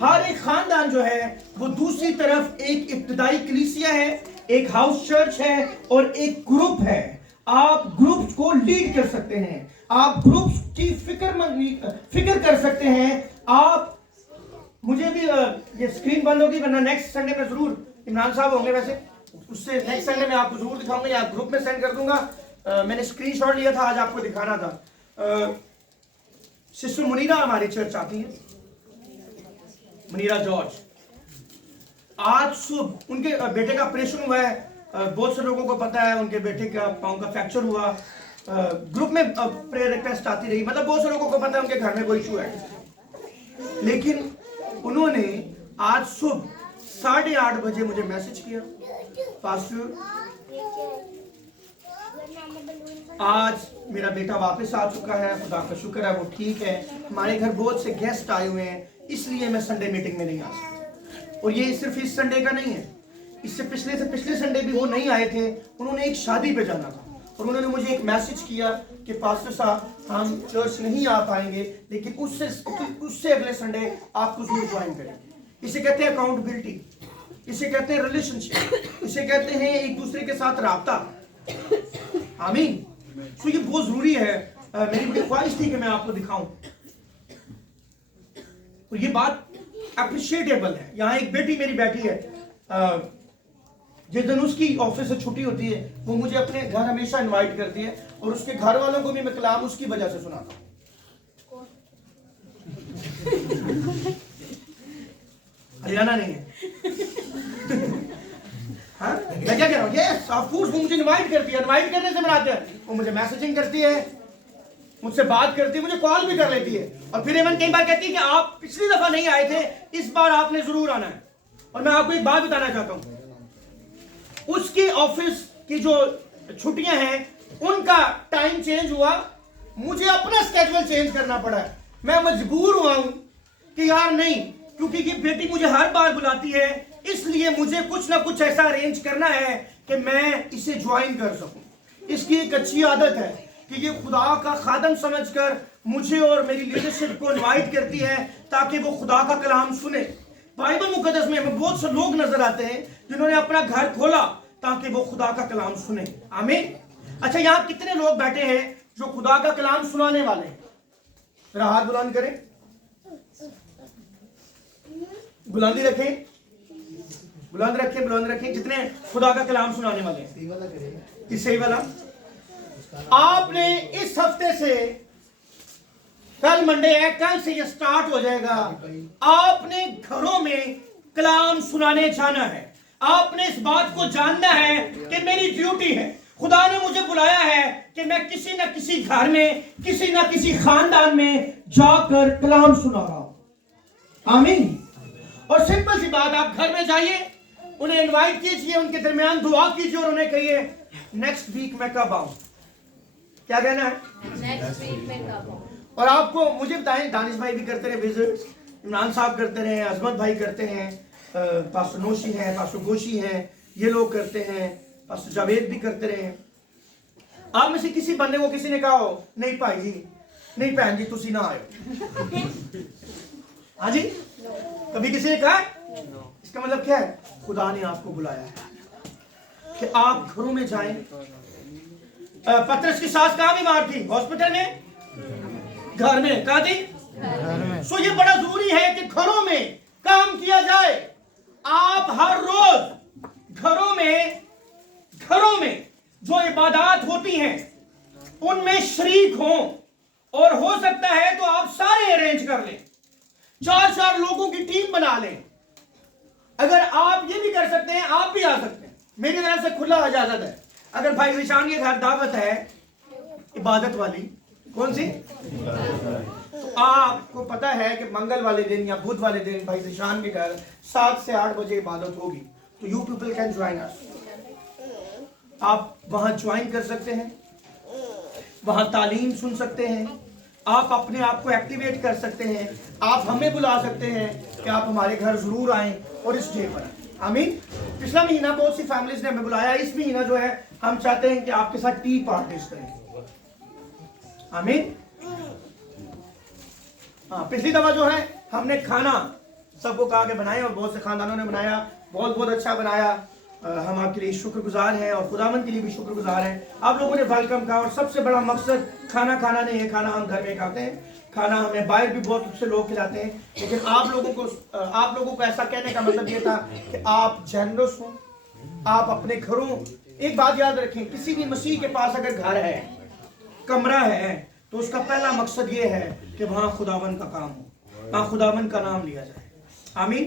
हर एक खानदान जो है वो दूसरी तरफ एक इब्तिदाई कलीसिया है, एक हाउस चर्च है और एक ग्रुप है। आप ग्रुप्स को लीड कर सकते हैं, आप ग्रुप्स की फिक्र कर सकते हैं। आप मुझे भी ये स्क्रीन बंद होगी, वरना नेक्स्ट संडे में जरूर इमरान साहब होंगे, वैसे उससे नेक्स्ट संडे में आपको जरूर दिखाऊंगा या ग्रुप में सेंड कर दूंगा। मैंने स्क्रीनशॉट लिया था, आज आपको दिखाना था। सिस्टर मुनीरा हमारी चर्च आती है, मुनीरा जॉर्ज। आज सुबह उनके बेटे का ऑपरेशन हुआ है। बहुत से लोगों को पता है उनके बेटे का पांव का फ्रैक्चर हुआ। ग्रुप में प्रेयर रिक्वेस्ट आती रही, मतलब बहुत से लोगों को पता है उनके घर में कोई इशू है। लेकिन उन्होंने आज सुबह 8:30 बजे मुझे मैसेज किया, पास्टर आज मेरा बेटा वापस आ चुका है, खुदा का शुक्र है वो ठीक है। हमारे घर बहुत से गेस्ट आए हुए हैं, इसलिए मैं संडे मीटिंग में नहीं आ सकता। और ये सिर्फ इस संडे का नहीं है, इससे पिछले संडे भी वो नहीं आए थे। उन्होंने एक शादी पे जाना था और उन्होंने मुझे एक मैसेज किया कि पास्टर साहब हम चर्च नहीं आ पाएंगे, लेकिन उससे अगले संडे आपको जरूर ज्वाइन करेंगे। इसे कहते हैं अकाउंटेबिलिटी, इसे कहते हैं रिलेशनशिप, इसे कहते हैं एक दूसरे के साथ राब्ता। आमीन। तो ये बहुत जरूरी है। मेरी बड़ी ख्वाहिश थी कि मैं आपको दिखाऊं, और ये बात अप्रिशिएटेबल है। यहाँ एक बेटी मेरी बैठी है, जिस दिन उसकी ऑफिस से छुट्टी होती है वो मुझे अपने घर हमेशा इनवाइट करती है, और उसके घर वालों को भी मैं कलाम उसकी वजह से सुनाता हूँ। हरियाणा नहीं है। हाँ? मैं क्या कह रहा हूँ, यस ऑफ कोर्स वो मुझे इनवाइट करती है, इनवाइट करने से मेरा वो मुझे मैसेजिंग करती है, मुझसे बात करती है, मुझे कॉल भी कर लेती है, और फिर इवन कई बार कहती है कि आप पिछली दफा नहीं आए थे, इस बार आपने जरूर आना है। और मैं आपको एक बात बताना चाहता हूं, उसकी ऑफिस की जो छुट्टियां हैं उनका टाइम चेंज हुआ, मुझे अपना स्केड्यूल चेंज करना पड़ा है। मैं मजबूर हुआ हूं कि यार नहीं, क्योंकि ये बेटी मुझे हर बार बुलाती है, इसलिए मुझे कुछ ना कुछ ऐसा अरेंज करना है कि मैं इसे ज्वाइन कर सकूं। इसकी एक अच्छी आदत है कि ये खुदा का खादम समझकर मुझे और मेरी लीडरशिप को इनवाइट करती है ताकि वो खुदा का कलाम सुने। बाइबल मुकद्दस में हमें बहुत से लोग नजर आते हैं जिन्होंने अपना घर खोला ताकि वो खुदा का कलाम सुने। आमीन। अच्छा, यहाँ कितने लोग बैठे हैं जो खुदा का कलाम सुनाने वाले हैं? मेरा हाथ बुलंद करें, बुलंदी रखें, बुलंद रखें, बुलंद रखें, जितने खुदा का कलाम सुनाने वाले हैं। इस सही वाला आपने इस हफ्ते से, कल मंडे है, कल से ये स्टार्ट हो जाएगा, आपने घरों में कलाम सुनाने जाना है। आपने इस बात को जानना है कि मेरी ड्यूटी है, खुदा ने मुझे बुलाया है कि मैं किसी न किसी घर में, किसी न किसी खानदान में जाकर कलाम सुना रहा हूं। आमीन। और सिंपल सी बात, आप घर में जाइए, उन्हें इनवाइट कीजिए, उनके दरमियान दुआ कीजिए और उन्हें कहिए नेक्स्ट वीक मैं कब आऊं। क्या कहना है? नेक्स्ट वीक में कब आऊं? और आपको मुझे बताएं, दानिश भाई भी करते रहे विजिट्स, इमरान साहब करते रहे, अजमत भाई करते हैं, पास्टर नोशी हैं, पास्टर गोशी हैं, ये लोग करते हैं, पास्टर जावेद भी करते रहे। आप में से किसी बंदे को किसी ने कहा हो नहीं भाई जी, नहीं बहन जी तुसी ना आए? हाँ जी, कभी किसी ने कहा? इसका मतलब क्या है? खुदा ने आपको बुलाया है कि आप घरों में जाएं। पतरस की सास कहाँ बीमार थी? हॉस्पिटल में? घर में? कहाँ थी? सो ये बड़ा जरूरी है कि घरों में काम किया जाए। आप हर रोज घरों में जो इबादत होती हैं उनमें शरीक हों, और हो सकता है तो आप सारे अरेंज कर लें, 4 लोगों की टीम बना लें। अगर आप ये भी कर सकते हैं, आप भी आ सकते हैं, मेरी तरफ से खुला इजाजत है। अगर भाई निशान के घर दावत है इबादत वाली, कौन सी? तो आपको पता है कि मंगल वाले दिन या बुध वाले दिन भाई निशान के घर 7 से 8 बजे इबादत होगी, तो you people can join us. आप वहां ज्वाइन कर सकते हैं, वहां तालीम सुन सकते हैं, आप अपने आप को एक्टिवेट कर सकते हैं, आप हमें बुला सकते हैं कि आप हमारे घर जरूर आएं और इस डे पर। आमीन। पिछला महीना बहुत सी फैमिलीज ने हमें बुलाया, इस महीना जो है हम चाहते हैं कि आपके साथ टी पार्टीज करें। आमीन। हाँ, पिछली दफा जो है हमने खाना सबको कहा के बनाए, और बहुत से खानदानों ने बनाया, बहुत बहुत अच्छा बनाया। हम आपके लिए शुक्रगुजार हैं और खुदावंद के लिए भी शुक्रगुजार हैं। आप लोगों ने वेलकम कहा, और सबसे बड़ा मकसद खाना खाना नहीं है। खाना हम घर में खाते हैं, खाना हमें बाहर भी बहुत से लोग खिलाते हैं, लेकिन आप लोगों को ऐसा कहने का मतलब ये था कि आप जेनरस हो, आप अपने घरों। एक बात याद रखें, किसी भी मसीह के पास अगर घर है, कमरा है, तो उसका पहला मकसद ये है कि वहां खुदावन का काम हो, वहां खुदावन का नाम लिया जाए। आमीन।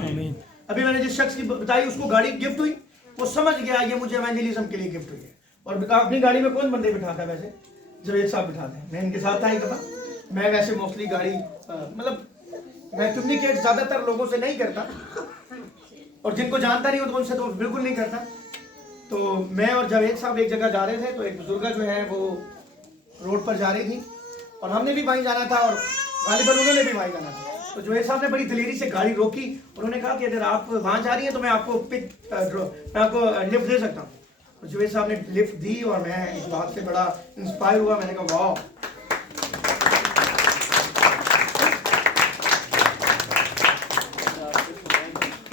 आमीन। अभी मैंने जिस शख्स की बताई उसको गाड़ी गिफ्ट हुई, वो समझ गया ये मुझे इवेंजलिज्म के लिए गिफ्ट हुई है। और अपनी गाड़ी में कौन बंदे बिठाता है? वैसे जवेद साहब बिठाते हैं, मैं इनके साथ था एक दफा। मैं वैसे मोस्टली गाड़ी मतलब मैं कम्युनिकेट ज्यादातर लोगों से नहीं करता, और जिनको जानता नहीं हो तो उनसे तो बिल्कुल नहीं करता। तो मैं और जावेद साहब एक जगह जा रहे थे, तो एक बुजुर्गा जो है वो रोड पर जा रही थी, और हमने भी वहीं जाना था, और गालिबन उन्होंने भी वहीं जाना था। तो जावेद साहब ने बड़ी दलेरी से गाड़ी रोकी, उन्होंने कहा कि अगर आप वहां जा रही हैं तो मैं आपको लिफ्ट दे सकता हूँ। तो जावेद साहब ने लिफ्ट दी, और मैं इस बात से बड़ा इंस्पायर हुआ। मैंने कहा वाह।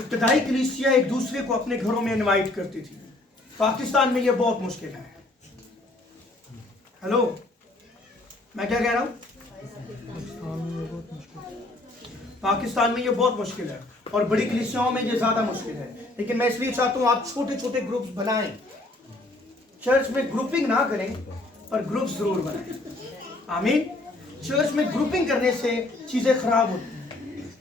इब्तिदाई कलीसिया एक दूसरे को अपने घरों में इनवाइट करती थी। पाकिस्तान में यह बहुत मुश्किल है। हेलो, मैं क्या कह रहा हूं? पाकिस्तान में ये बहुत मुश्किल है, और बड़ी कलीसियाओं में ये ज्यादा मुश्किल है। लेकिन मैं इसलिए चाहता हूं आप छोटे छोटे ग्रुप्स बनाएं। चर्च में ग्रुपिंग ना करें, पर ग्रुप्स जरूर बनाएं। आमीन। चर्च में ग्रुपिंग करने से चीजें खराब होती हैं।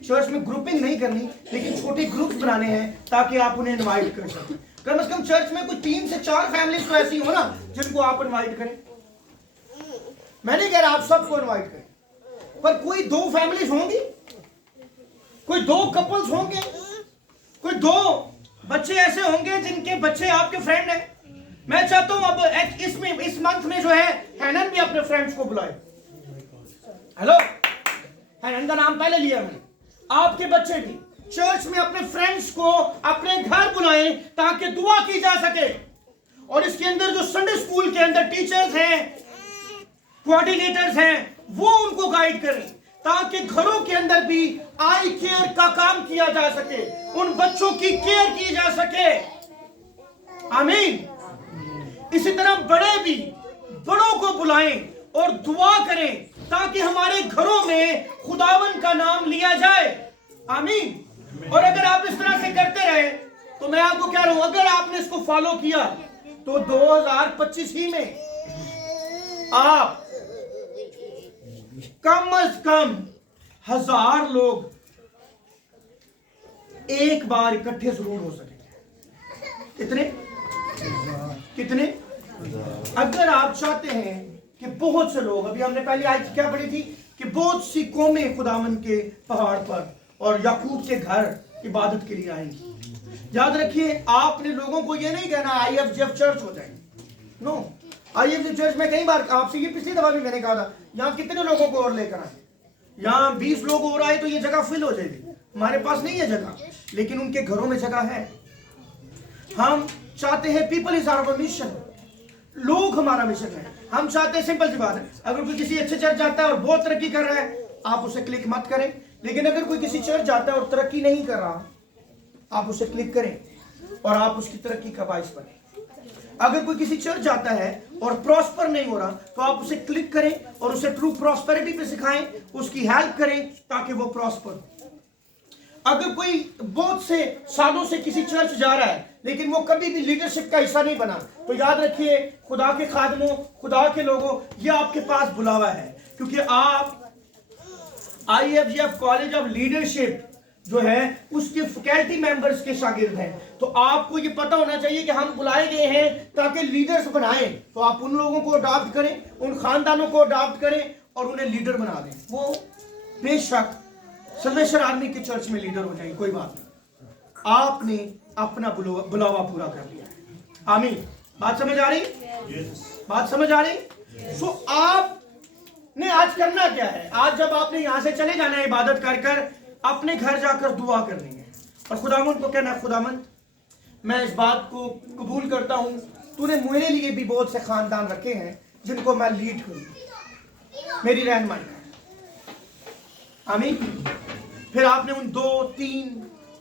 चर्च में ग्रुपिंग नहीं करनी, लेकिन छोटे ग्रुप्स बनाने हैं ताकि आप उन्हें इनवाइट कर सकें। कम से कम चर्च में कुछ 3 से 4 फैमिलीज तो ऐसी हो ना जिनको आप इनवाइट करें। मैं नहीं कह रहा आप सबको इनवाइट करें, पर कोई 2 फैमिलीज होंगी, कोई 2 कपल्स होंगे, कोई 2 बच्चे ऐसे होंगे जिनके बच्चे आपके फ्रेंड हैं। मैं चाहता हूं अब इस मंथ में जो है हैनन भी अपने फ्रेंड्स को बुलाए। हेलो, हैनन का नाम पहले लिया मैंने। आपके बच्चे भी चर्च में अपने फ्रेंड्स को अपने घर बुलाएं ताकि दुआ की जा सके। और इसके अंदर जो संडे स्कूल के अंदर टीचर्स हैं, कोऑर्डिनेटर्स हैं, वो उनको गाइड करें ताकि घरों के अंदर भी आई केयर का काम किया जा सके, उन बच्चों की केयर की जा सके। आमीन। इसी तरह बड़े भी बड़ों को बुलाएं और दुआ करें ताकि हमारे घरों में खुदावन का नाम लिया जाए। आमीन। और अगर आप इस तरह से करते रहे तो मैं आपको कह रहा हूं, अगर आपने इसको फॉलो किया तो 2025 ही में आप कम से कम 1000 लोग एक बार इकट्ठे जरूर हो सकेंगे। कितने? अगर आप चाहते हैं कि बहुत से लोग, अभी हमने पहले आज क्या पढ़ी थी कि बहुत सी कौमें खुदावन के पहाड़ पर और याकूब के घर इबादत के लिए आएंगी। याद रखिए, आपने लोगों को ये नहीं कहना IFGF चर्च हो जाएंगे। नो, IFGF चर्च में कई बार आपसे ये पिछली दफा भी मैंने कहा था, यहाँ कितने लोगों को और लेकर आए? यहाँ 20 लोग और आए तो ये जगह फिल हो जाएगी। हमारे पास नहीं है जगह, लेकिन उनके घरों में जगह है। हम चाहते हैं पीपल इज आवर मिशन, लोग हमारा मिशन है। हम चाहते हैं, सिंपल सी बात है, अगर कोई किसी अच्छे चर्च जाता है और बहुत तरक्की कर रहा है, आप उसे क्लिक मत करें। लेकिन अगर कोई किसी चर्च जाता है और तरक्की नहीं कर रहा, आप उसे क्लिक करें और आप उसकी तरक्की का बाइस बने। अगर कोई किसी चर्च जाता है और प्रॉस्पर नहीं हो रहा, तो आप उसे क्लिक करें और उसे ट्रू प्रॉस्पेरिटी पे सिखाएं, उसकी हेल्प करें ताकि वो प्रॉस्पर। अगर कोई बहुत से सालों से किसी चर्च जा रहा है लेकिन वो कभी भी लीडरशिप का हिस्सा नहीं बना, तो याद रखिए, खुदा के खादमों, खुदा के लोगों, ये आपके पास बुलावा है, क्योंकि आप IFGF कॉलेज ऑफ लीडरशिप जो है उसके फैकल्टी मेंबर्स के शागिर्द हैं। तो आपको ये पता होना चाहिए कि हम बुलाए गए हैं ताकि लीडर्स बनाएं। तो आप उन लोगों को अडॉप्ट करें, उन खानदानों को अडॉप्ट करें और उन्हें लीडर बना दें। वो बेशक सल्वेशन आर्मी के चर्च में लीडर हो जाएंगे, कोई बात नहीं। आपने अपना बुलावा पूरा कर लिया है। आमीन। बात समझ आ रही? बात समझ आ रही? सो आपने आज करना क्या है? आज जब आपने यहां से चले जाना है इबादत कर कर, अपने घर जाकर दुआ करनी है और खुदावंद को कहना है, खुदावंद मैं इस बात को कबूल करता हूं, तूने मेरे लिए भी बहुत से खानदान रखे हैं जिनको मैं लीड करूं, मेरी रहनुमाई कर। आमीन। फिर आपने उन 2, 3,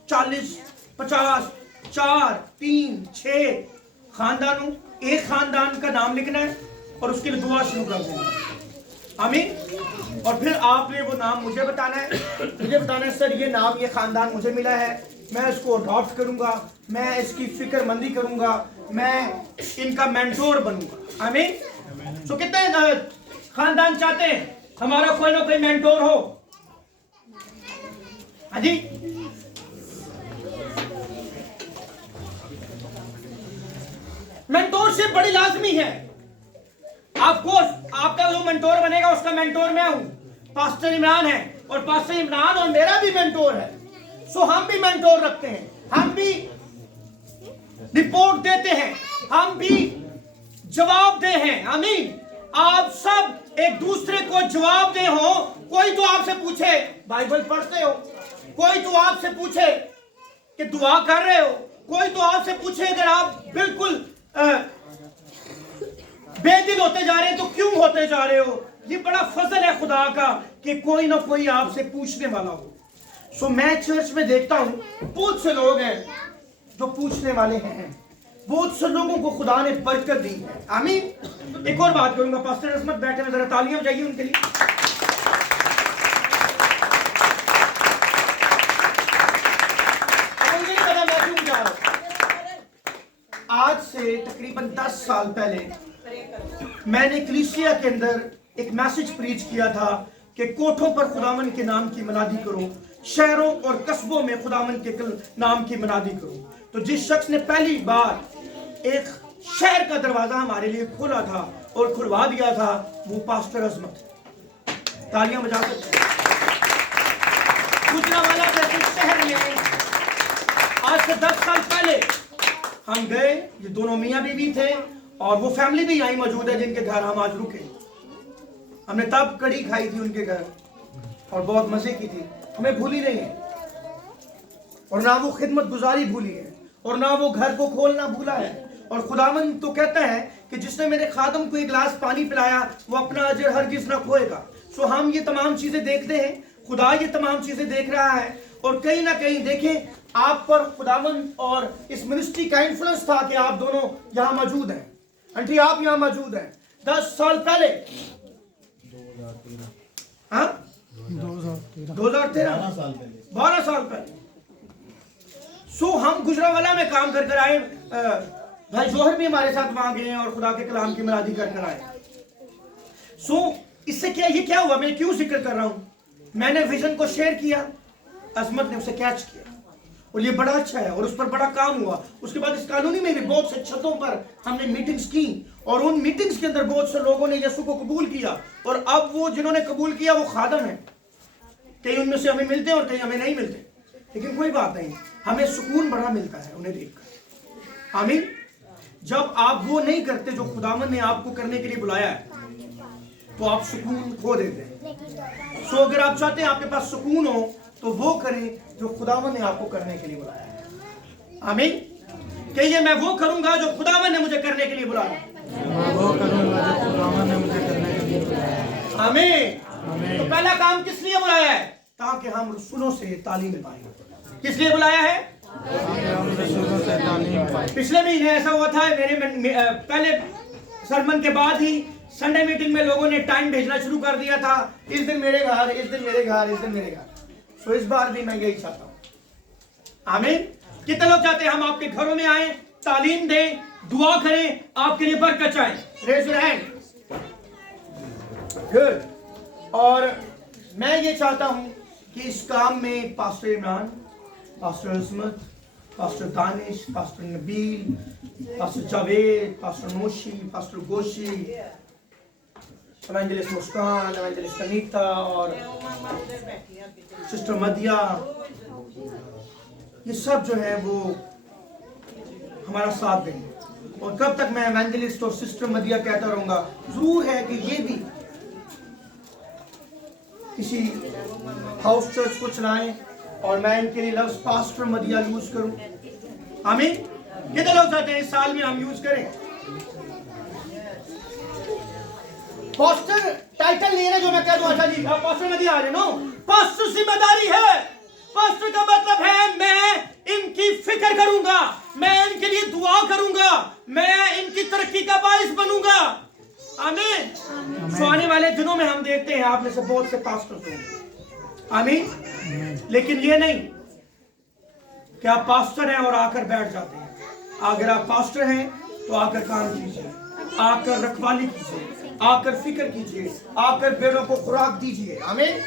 40, 50, 4, 3, 6 खानदानों, एक खानदान का नाम लिखना है और उसके लिए दुआ शुरू कर देना है। आमीन। और फिर आपने वो नाम मुझे बताना है, सर ये नाम, ये खानदान मुझे मिला है, मैं इसको अडॉप्ट करूंगा, मैं इसकी फिक्रमंदी करूंगा, मैं इनका मेंटोर बनूंगा। आमीन। तो कितने खानदान चाहते हैं हमारा कोई ना कोई मेंटोर हो? हाँ जी। मेंटोरशिप बड़ी लाजमी है। आपका जो मेंटोर बनेगा उसका मेंटोर मैं हूं। पास्टर इमरान है और पास्टर इमरान और मेरा भी मेंटोर है। सो हम भी मेंटोर रखते हैं, हम भी रिपोर्ट देते हैं, हम भी जवाबदेह हैं। आमीन। आप सब एक दूसरे को जवाबदेह हो। कोई तो आपसे पूछे बाइबल पढ़ते हो, कोई तो आपसे पूछे कि दुआ कर रहे हो, कोई तो आपसे पूछे अगर आप बिल्कुल बेदिल होते जा रहे हैं तो क्यों होते जा रहे हो। ये बड़ा फजल है खुदा का कि कोई ना कोई आपसे पूछने वाला हो। सो मैं चर्च में देखता हूं बहुत से लोग हैं जो पूछने वाले हैं, बहुत से लोगों को खुदा ने बरकत दी है। आमीन। एक और बात करूंगा, पास्टर असमत बैठे हैं, जरा तालियां बजाइए उनके लिए। आज से तकरीबन 10 साल पहले मैंने कलीसिया के अंदर एक मैसेज प्रीच किया था कि कोठों पर खुदावन के नाम की मनादी करो, शहरों और कस्बों में खुदावन के नाम की मनादी करो। तो जिस शख्स ने पहली बार एक शहर का दरवाजा हमारे लिए खोला था और खुलवा दिया था, वो पास्टर अजमत। तालियां बजा सकते हैं। गुजरावाला जैसे शहर में आज से 10 साल पहले हम गए। ये दोनों मियां बीवी थे और वो फैमिली भी यहीं मौजूद है जिनके घर हम आज रुके। हमने तब कड़ी खाई थी उनके घर और बहुत मजे की थी। हमें भूली नहीं है और ना वो खिदमत गुजारी भूली है और ना वो घर को खोलना भूला है। और खुदावंद तो कहता है कि जिसने मेरे खादम को एक गिलास पानी पिलाया वो अपना अजर हरगिज़ न खोएगा। सो हम ये तमाम चीजें देखते हैं, खुदा ये तमाम चीजें देख रहा है और कहीं ना कहीं देखें आप पर खुदावंद और इस मिनिस्ट्री का इन्फ्लुएंस था कि आप दोनों यहाँ मौजूद हैं। आंटी आप यहाँ मौजूद हैं 10 साल पहले, 2013 12 साल पहले। सो हम गुजरावाला में काम कर आए। भाई जोहर भी हमारे साथ वहां गए और खुदा के कलाम की मरादी कर आए। सो इससे ये क्या हुआ, मैं क्यों जिक्र कर रहा हूं। मैंने विजन को शेयर किया, अजमत ने उसे कैच किया और ये बड़ा अच्छा है और उस पर बड़ा काम हुआ। उसके बाद इस कॉलोनी में भी बहुत से छतों पर हमने मीटिंग्स की और उन मीटिंग्स के अंदर बहुत से लोगों ने यीशु को कबूल किया और अब वो जिन्होंने कबूल किया वो खादम है। कई उनमें से हमें मिलते हैं और कई हमें नहीं मिलते, लेकिन कोई बात नहीं, हमें सुकून बड़ा मिलता है उन्हें देखकर। आमीन। जब आप वो नहीं करते जो खुदावन ने आपको करने के लिए बुलाया है तो आप सुकून खो देते हैं। सो अगर आप चाहते हैं आपके पास सुकून हो तो वो करें जो खुदावन ने आपको करने के लिए बुलाया है। आमीन। कहिए मैं वो करूंगा जो खुदावन ने मुझे करने के लिए बुलाया। आमीन। तो पहला काम किस लिए बुलाया है? ताकि हम रसूलों से तालीम पाएं। किस लिए बुलाया है? पिछले महीने ऐसा हुआ था, पहले सरमन के बाद ही संडे मीटिंग में लोगों ने टाइम भेजना शुरू कर दिया था, इस दिन मेरे घर, इस दिन मेरे घर, इस दिन मेरे घर। सो इस बार भी मैं यही चाहता हूं। आमीन। कितने लोग चाहते हैं हम आपके घरों में आए, तालीम दें, दुआ करें, आपके लिए बरकत चाहें? Raise your hand. गुड। और मैं ये चाहता हूं कि इस काम में pastor Imran, pastor Azmat, pastor Danish, pastor Nabeel, pastor Javed, pastor Noshi, pastor Goshi, evangelist Muskan, evangelist Anita और सिस्टर मदिया, ये सब जो है वो हमारा साथ देंगे। और कब तक मैं एवेंजलिस्ट और सिस्टर मदिया कहता रहूंगा? जरूर है कि ये भी किसी हाउस चर्च को चलाएं और मैं इनके लिए लफ्ज पास्टर मदिया यूज करूं। आमीन। कितने लोग चाहते हैं इस साल में हम यूज करें? पास्टर टाइटल नहीं है ना जो मैं कह दूं अच्छा जी पास्टर मदिया आ रहे नो। पास्टर जिम्मेदारी है। पास्टर का मतलब है मैं इनकी फिक्र करूंगा, मैं इनके लिए दुआ करूंगा, मैं इनकी तरक्की का बाइस बनूंगा। आमीन। सो आने वाले दिनों में हम देखते हैं आप में से बहुत से पास्टर्स होंगे। आमीन। लेकिन ये नहीं कि आप पास्टर हैं और आकर बैठ जाते हैं। अगर आप पास्टर हैं तो आकर काम कीजिए, आकर रखवाली कीजिए, आकर फिक्र कीजिए, आकर बेड़ों को खुराक दीजिए। आमीन।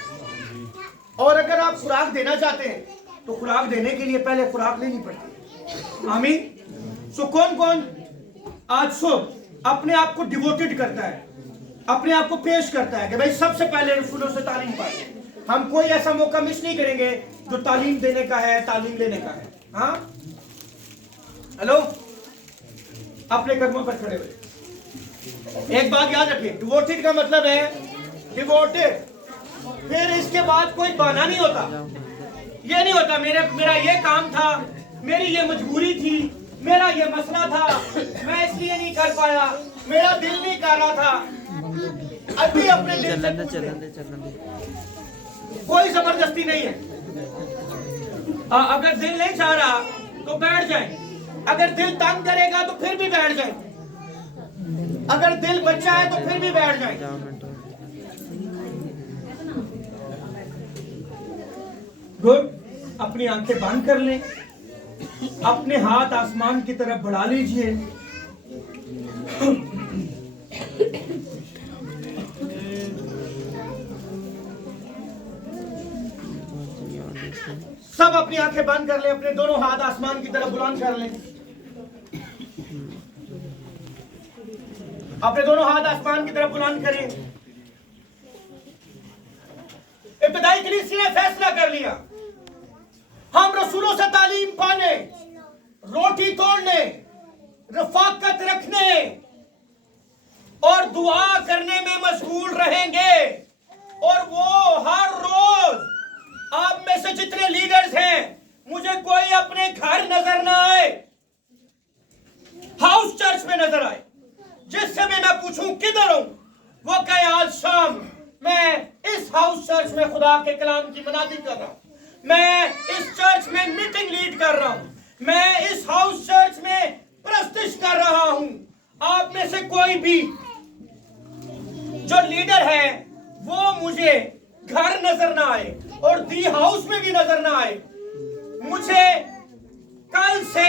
और अगर आप खुराक देना चाहते हैं तो खुराक देने के लिए पहले खुराक लेनी पड़ती है। आमीन। सो कौन कौन आज सुबह अपने आप को डिवोटेड करता है, अपने आप को पेश करता है कि भाई सबसे पहले रसूलों से तालीम पाए? हम कोई ऐसा मौका मिस नहीं करेंगे जो तालीम देने का है, तालीम लेने का है। हाँ, हेलो, अपने कदमों पर खड़े हुए। एक बात याद रखिए, डिवोटेड का मतलब है डिवोटेड। फिर इसके बाद कोई बहाना नहीं होता। ये नहीं होता मेरा ये काम था, मेरी ये मजबूरी थी, मेरा ये मसला था, मैं इसलिए नहीं कर पाया, मेरा दिल नहीं कर रहा था। अभी अपने दिल से कोई जबरदस्ती नहीं है। अगर दिल नहीं चाह रहा तो बैठ जाए, अगर दिल तंग करेगा तो फिर भी बैठ जाए, अगर दिल बच्चा है तो फिर भी बैठ जाए। गुड। अपनी आंखें बंद कर लें, अपने हाथ आसमान की तरफ बढ़ा लीजिए। सब अपनी आंखें बंद कर लें, अपने दोनों हाथ आसमान की तरफ बुलंद कर लें। अपने दोनों हाथ आसमान की तरफ बुलंद करें। इब्तिदाई कलीसिया ने फैसला कर लिया, हम रसूलों से तालीम पाने, रोटी तोड़ने, रफाकत रखने और दुआ करने में मशगूल रहेंगे। और वो हर रोज, आप में से जितने लीडर्स हैं, मुझे कोई अपने घर नजर ना आए, हाउस चर्च में नजर आए, जिससे भी मैं पूछूं किधर हूं, वो कहे आज शाम मैं इस हाउस चर्च में खुदा के कलाम की मनादी कर रहा हूं, मैं इस चर्च में मीटिंग लीड कर रहा हूं, मैं इस हाउस चर्च में प्रस्तिश कर रहा हूं। आप में से कोई भी जो लीडर है वो मुझे घर नजर ना आए और दी हाउस में भी नजर ना आए। मुझे कल से